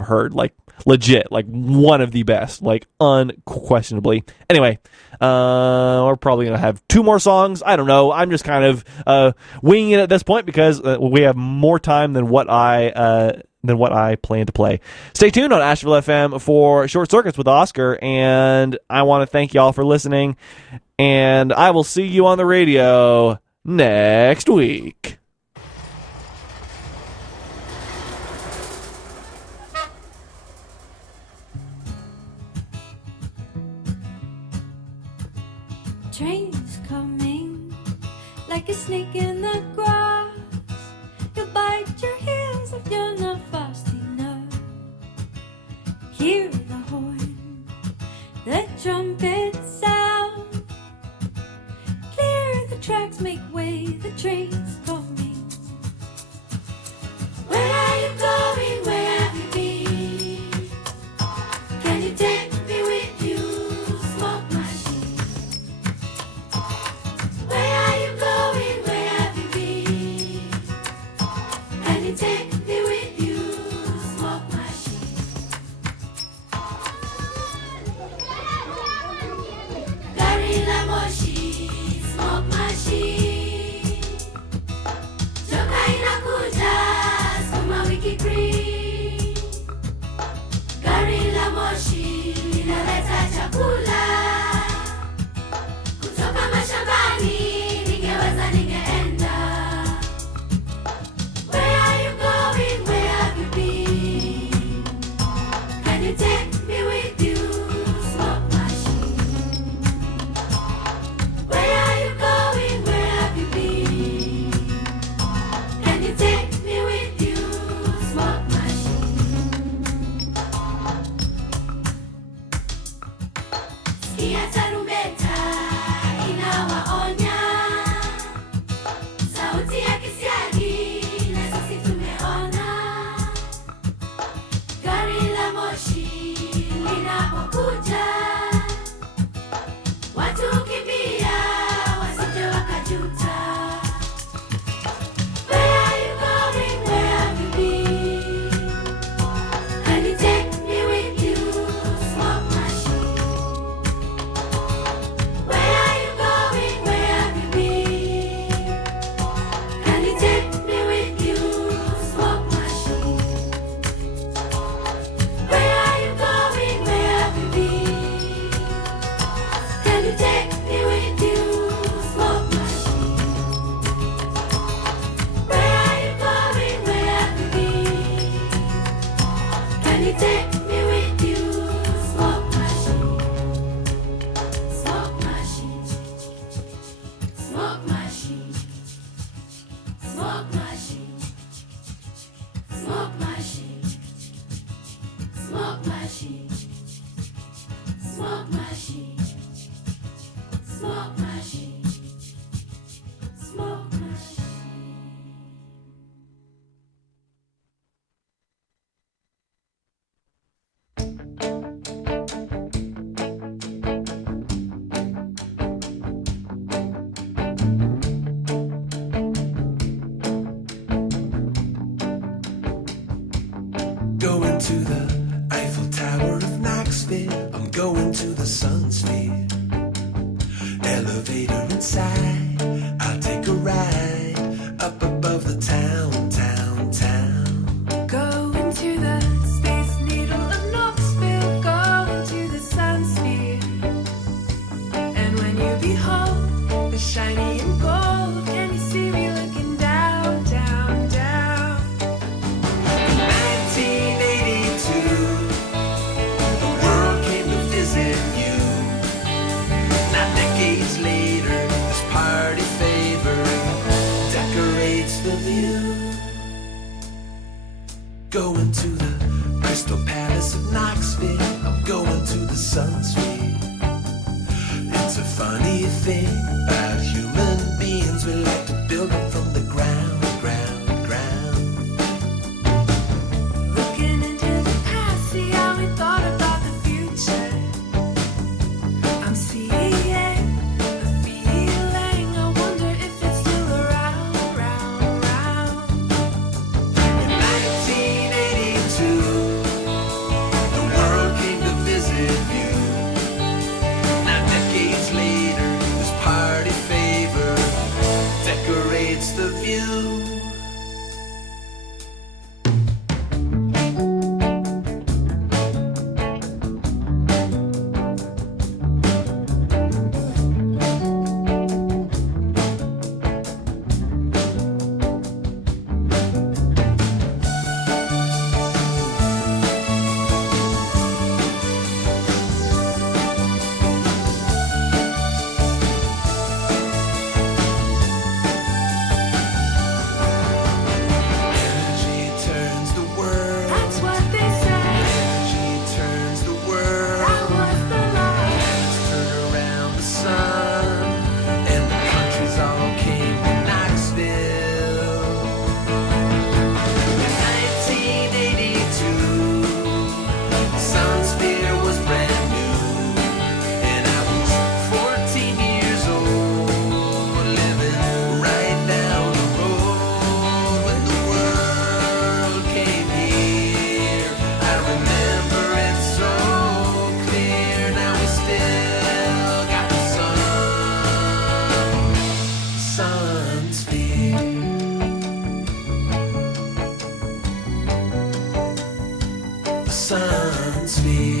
heard. Like, legit. Like, one of the best. Like, unquestionably. Anyway, we're probably going to have two more songs. I don't know. I'm just kind of winging it at this point because we have more time than what I plan to play. Stay tuned on Asheville FM for Short Circuits with Oscar, and I want to thank y'all for listening, and I will see you on the radio next week. Train's coming like a snake in the grass. You'll bite your heels if you're not fast enough. Hear the horn, the trumpet sound. Clear the tracks, make way, the train's coming. Where are you going? Where have you been? Can you take me with you, smoke machine? Where are you going? Where have you been? Can you take me with you, smoke machine? Gari la moshi, smoke machine. Joka inakuja, sukuma wiki green. Gari la moshi, linaleta chakula. Kutoka mashambani, ningeweza ningeenda. Where are you going? Where have you been? Can you take me with you, smoke machine? Where are you going? Where have you been? Can you take me with you, smoke machine? Sikia tarumbeta inawaonya, sauti ya kisiagi na sisi tumeona. Gari la moshi linapokuja, watu kimbia wasije wakajuta. Where are you going? Where have you been? Can you take me with you, smoke machine? Where are you going? Where have you been? Can you take me with you, smoke machine? Where are you going? Where have you been? machine. Smoke machine. Smoke machine. Smoke machine. Going to the Eiffel Tower of Knoxville. I'm going to the Sun Sphere. Elevator inside. I'll take a ride up above the town, town, town. Going to the Space Needle of Knoxville, going to the Sun Sphere. And when you behold the shiny and gold, can you see me looking down, down, down? 1982, the world came to visit you. Now decades later, this party favor decorates the view. Going to the Crystal Palace of Knoxville. I'm going to the Sun Sphere. It's a funny thing about human beings. We like to build them from the ground, ground, ground. Looking into the past, see how we thought about the future. I'm seeing a feeling. I wonder if it's still around, round, round. In 1982, the world came to visit you. Now decades later, this party favor decorates the view. Energy turns the world. That's what they say. Energy turns the world. That was the lie. Let's turn around the sun, and the countries all came to Knoxville. In 1982, the Sun Sphere was brand new, and I was 14 years old, living right down the road when the world came here. I remember it so clear. Now we still got the sun sphere. The sun sphere.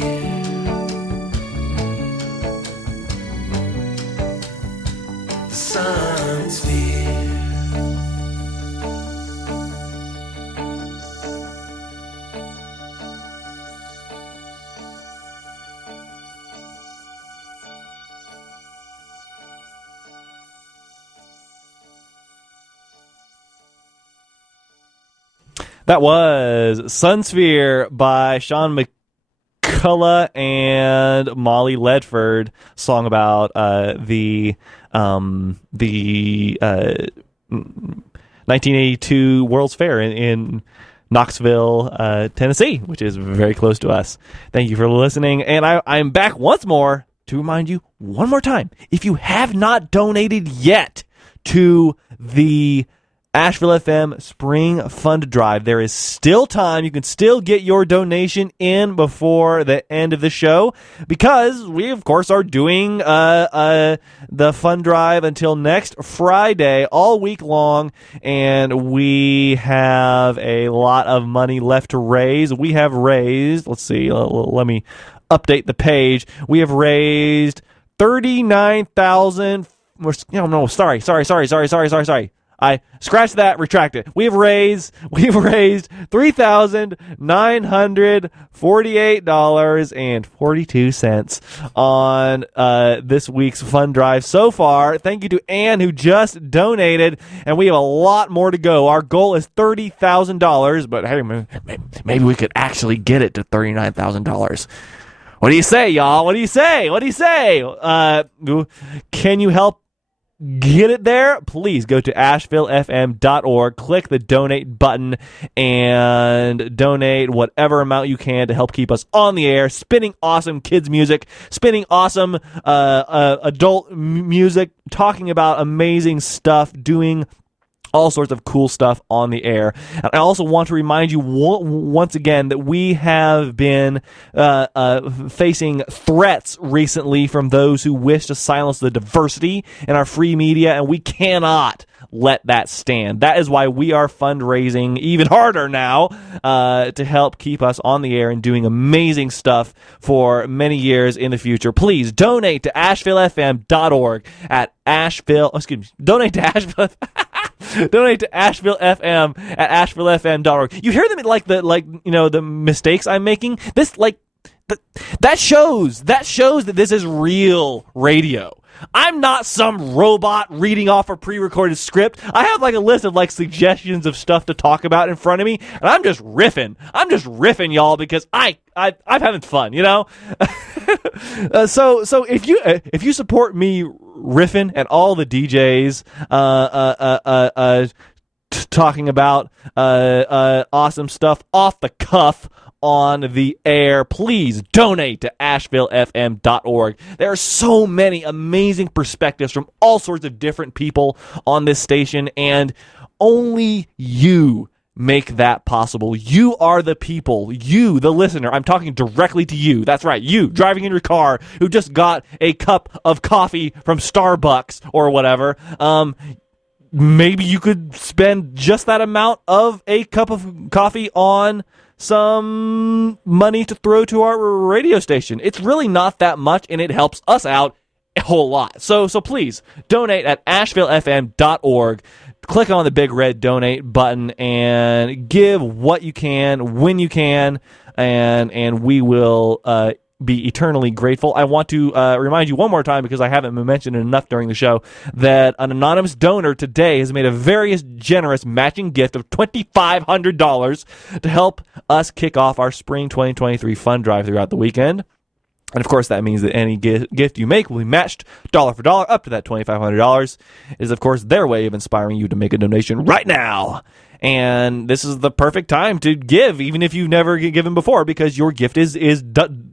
The sun sphere. That was Sunsphere by Sean McCullough and Molly Ledford, song about the 1982 World's Fair in Knoxville, Tennessee, which is very close to us. Thank you for listening, and I'm back once more to remind you one more time, if you have not donated yet to the Asheville FM Spring Fund Drive, there is still time. You can still get your donation in before the end of the show, because we, of course, are doing the fund drive until next Friday, all week long, and we have a lot of money left to raise. We have raised, let's see, let me update the page. We have raised $39,000. No, sorry. I scratch that, retract it. We've raised $3,948.42 on this week's fund drive so far. Thank you to Ann, who just donated, and we have a lot more to go. Our goal is $30,000, but hey, maybe we could actually get it to $39,000. What do you say, y'all? What do you say? Can you help get it there? Please go to ashevillefm.org, click the donate button, and donate whatever amount you can to help keep us on the air, spinning awesome kids music, spinning awesome adult music, talking about amazing stuff, doing all sorts of cool stuff on the air. And I also want to remind you once again that we have been facing threats recently from those who wish to silence the diversity in our free media, and we cannot let that stand. That is why we are fundraising even harder now to help keep us on the air and doing amazing stuff for many years in the future. Please donate to ashevillefm.org at donate to Asheville. Donate to Asheville FM at ashevillefm.org. You hear them like the mistakes I'm making. That shows that this is real radio. I'm not some robot reading off a pre-recorded script. I have a list of suggestions of stuff to talk about in front of me, and I'm just riffing, y'all, because I'm having fun, So if you support me riffing and all the DJs talking about awesome stuff off the cuff on the air, please donate to ashevillefm.org. There are so many amazing perspectives from all sorts of different people on this station, and only you make that possible. You are the people. You, the listener. I'm talking directly to you. That's right. You, driving in your car, who just got a cup of coffee from Starbucks or whatever. Maybe you could spend just that amount of a cup of coffee on some money to throw to our radio station. It's really not that much, and it helps us out a whole lot. So please donate at ashevillefm.org. Click on the big red donate button and give what you can when you can, and we will be eternally grateful. I want to remind you one more time, because I haven't mentioned it enough during the show, that an anonymous donor today has made a very generous matching gift of $2,500 to help us kick off our spring 2023 fund drive throughout the weekend. And of course, that means that any gift you make will be matched dollar for dollar up to that $2,500. It is, of course, their way of inspiring you to make a donation right now. And this is the perfect time to give, even if you've never given before, because your gift is doubled.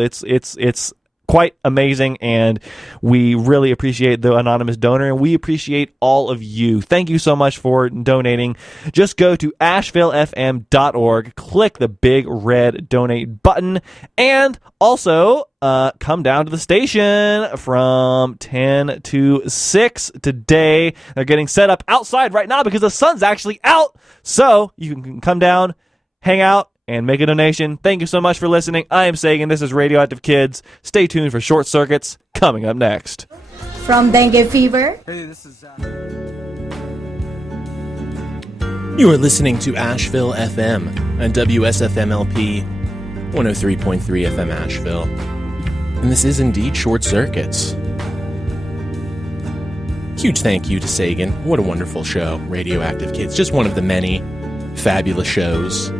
It's quite amazing, and we really appreciate the anonymous donor, and we appreciate all of you. Thank you so much for donating. Just go to ashevillefm.org, click the big red donate button, and also come down to the station from 10 to 6 today. They're getting set up outside right now because the sun's actually out, so you can come down, hang out, and make a donation. Thank you so much for listening. I am Sagan. This is Radioactive Kids. Stay tuned for Short Circuits coming up next. From dengue fever. Hey, this is Zach. You are listening to Asheville FM on WSFMLP 103.3 FM Asheville. And this is indeed Short Circuits. Huge thank you to Sagan. What a wonderful show. Radioactive Kids. Just one of the many fabulous shows.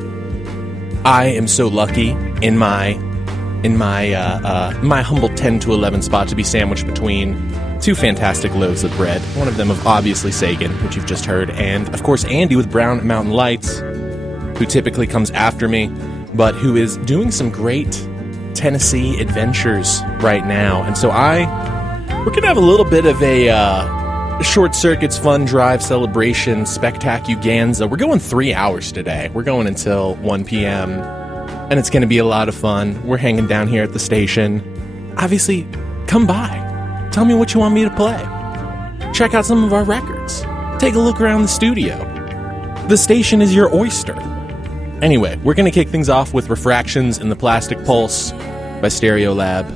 I am so lucky in my humble 10 to 11 spot to be sandwiched between two fantastic loaves of bread. One of them of obviously Sagan, which you've just heard, and of course Andy with Brown Mountain Lights, who typically comes after me, but who is doing some great Tennessee adventures right now. And so we're gonna have a little bit of a Short Circuits Fun Drive Celebration Spectacuganza. We're going 3 hours today. We're going until 1 p.m. and it's going to be a lot of fun. We're hanging down here at the station. Obviously, come by. Tell me what you want me to play. Check out some of our records. Take a look around the studio. The station is your oyster. Anyway, we're going to kick things off with Refractions in the Plastic Pulse by Stereolab.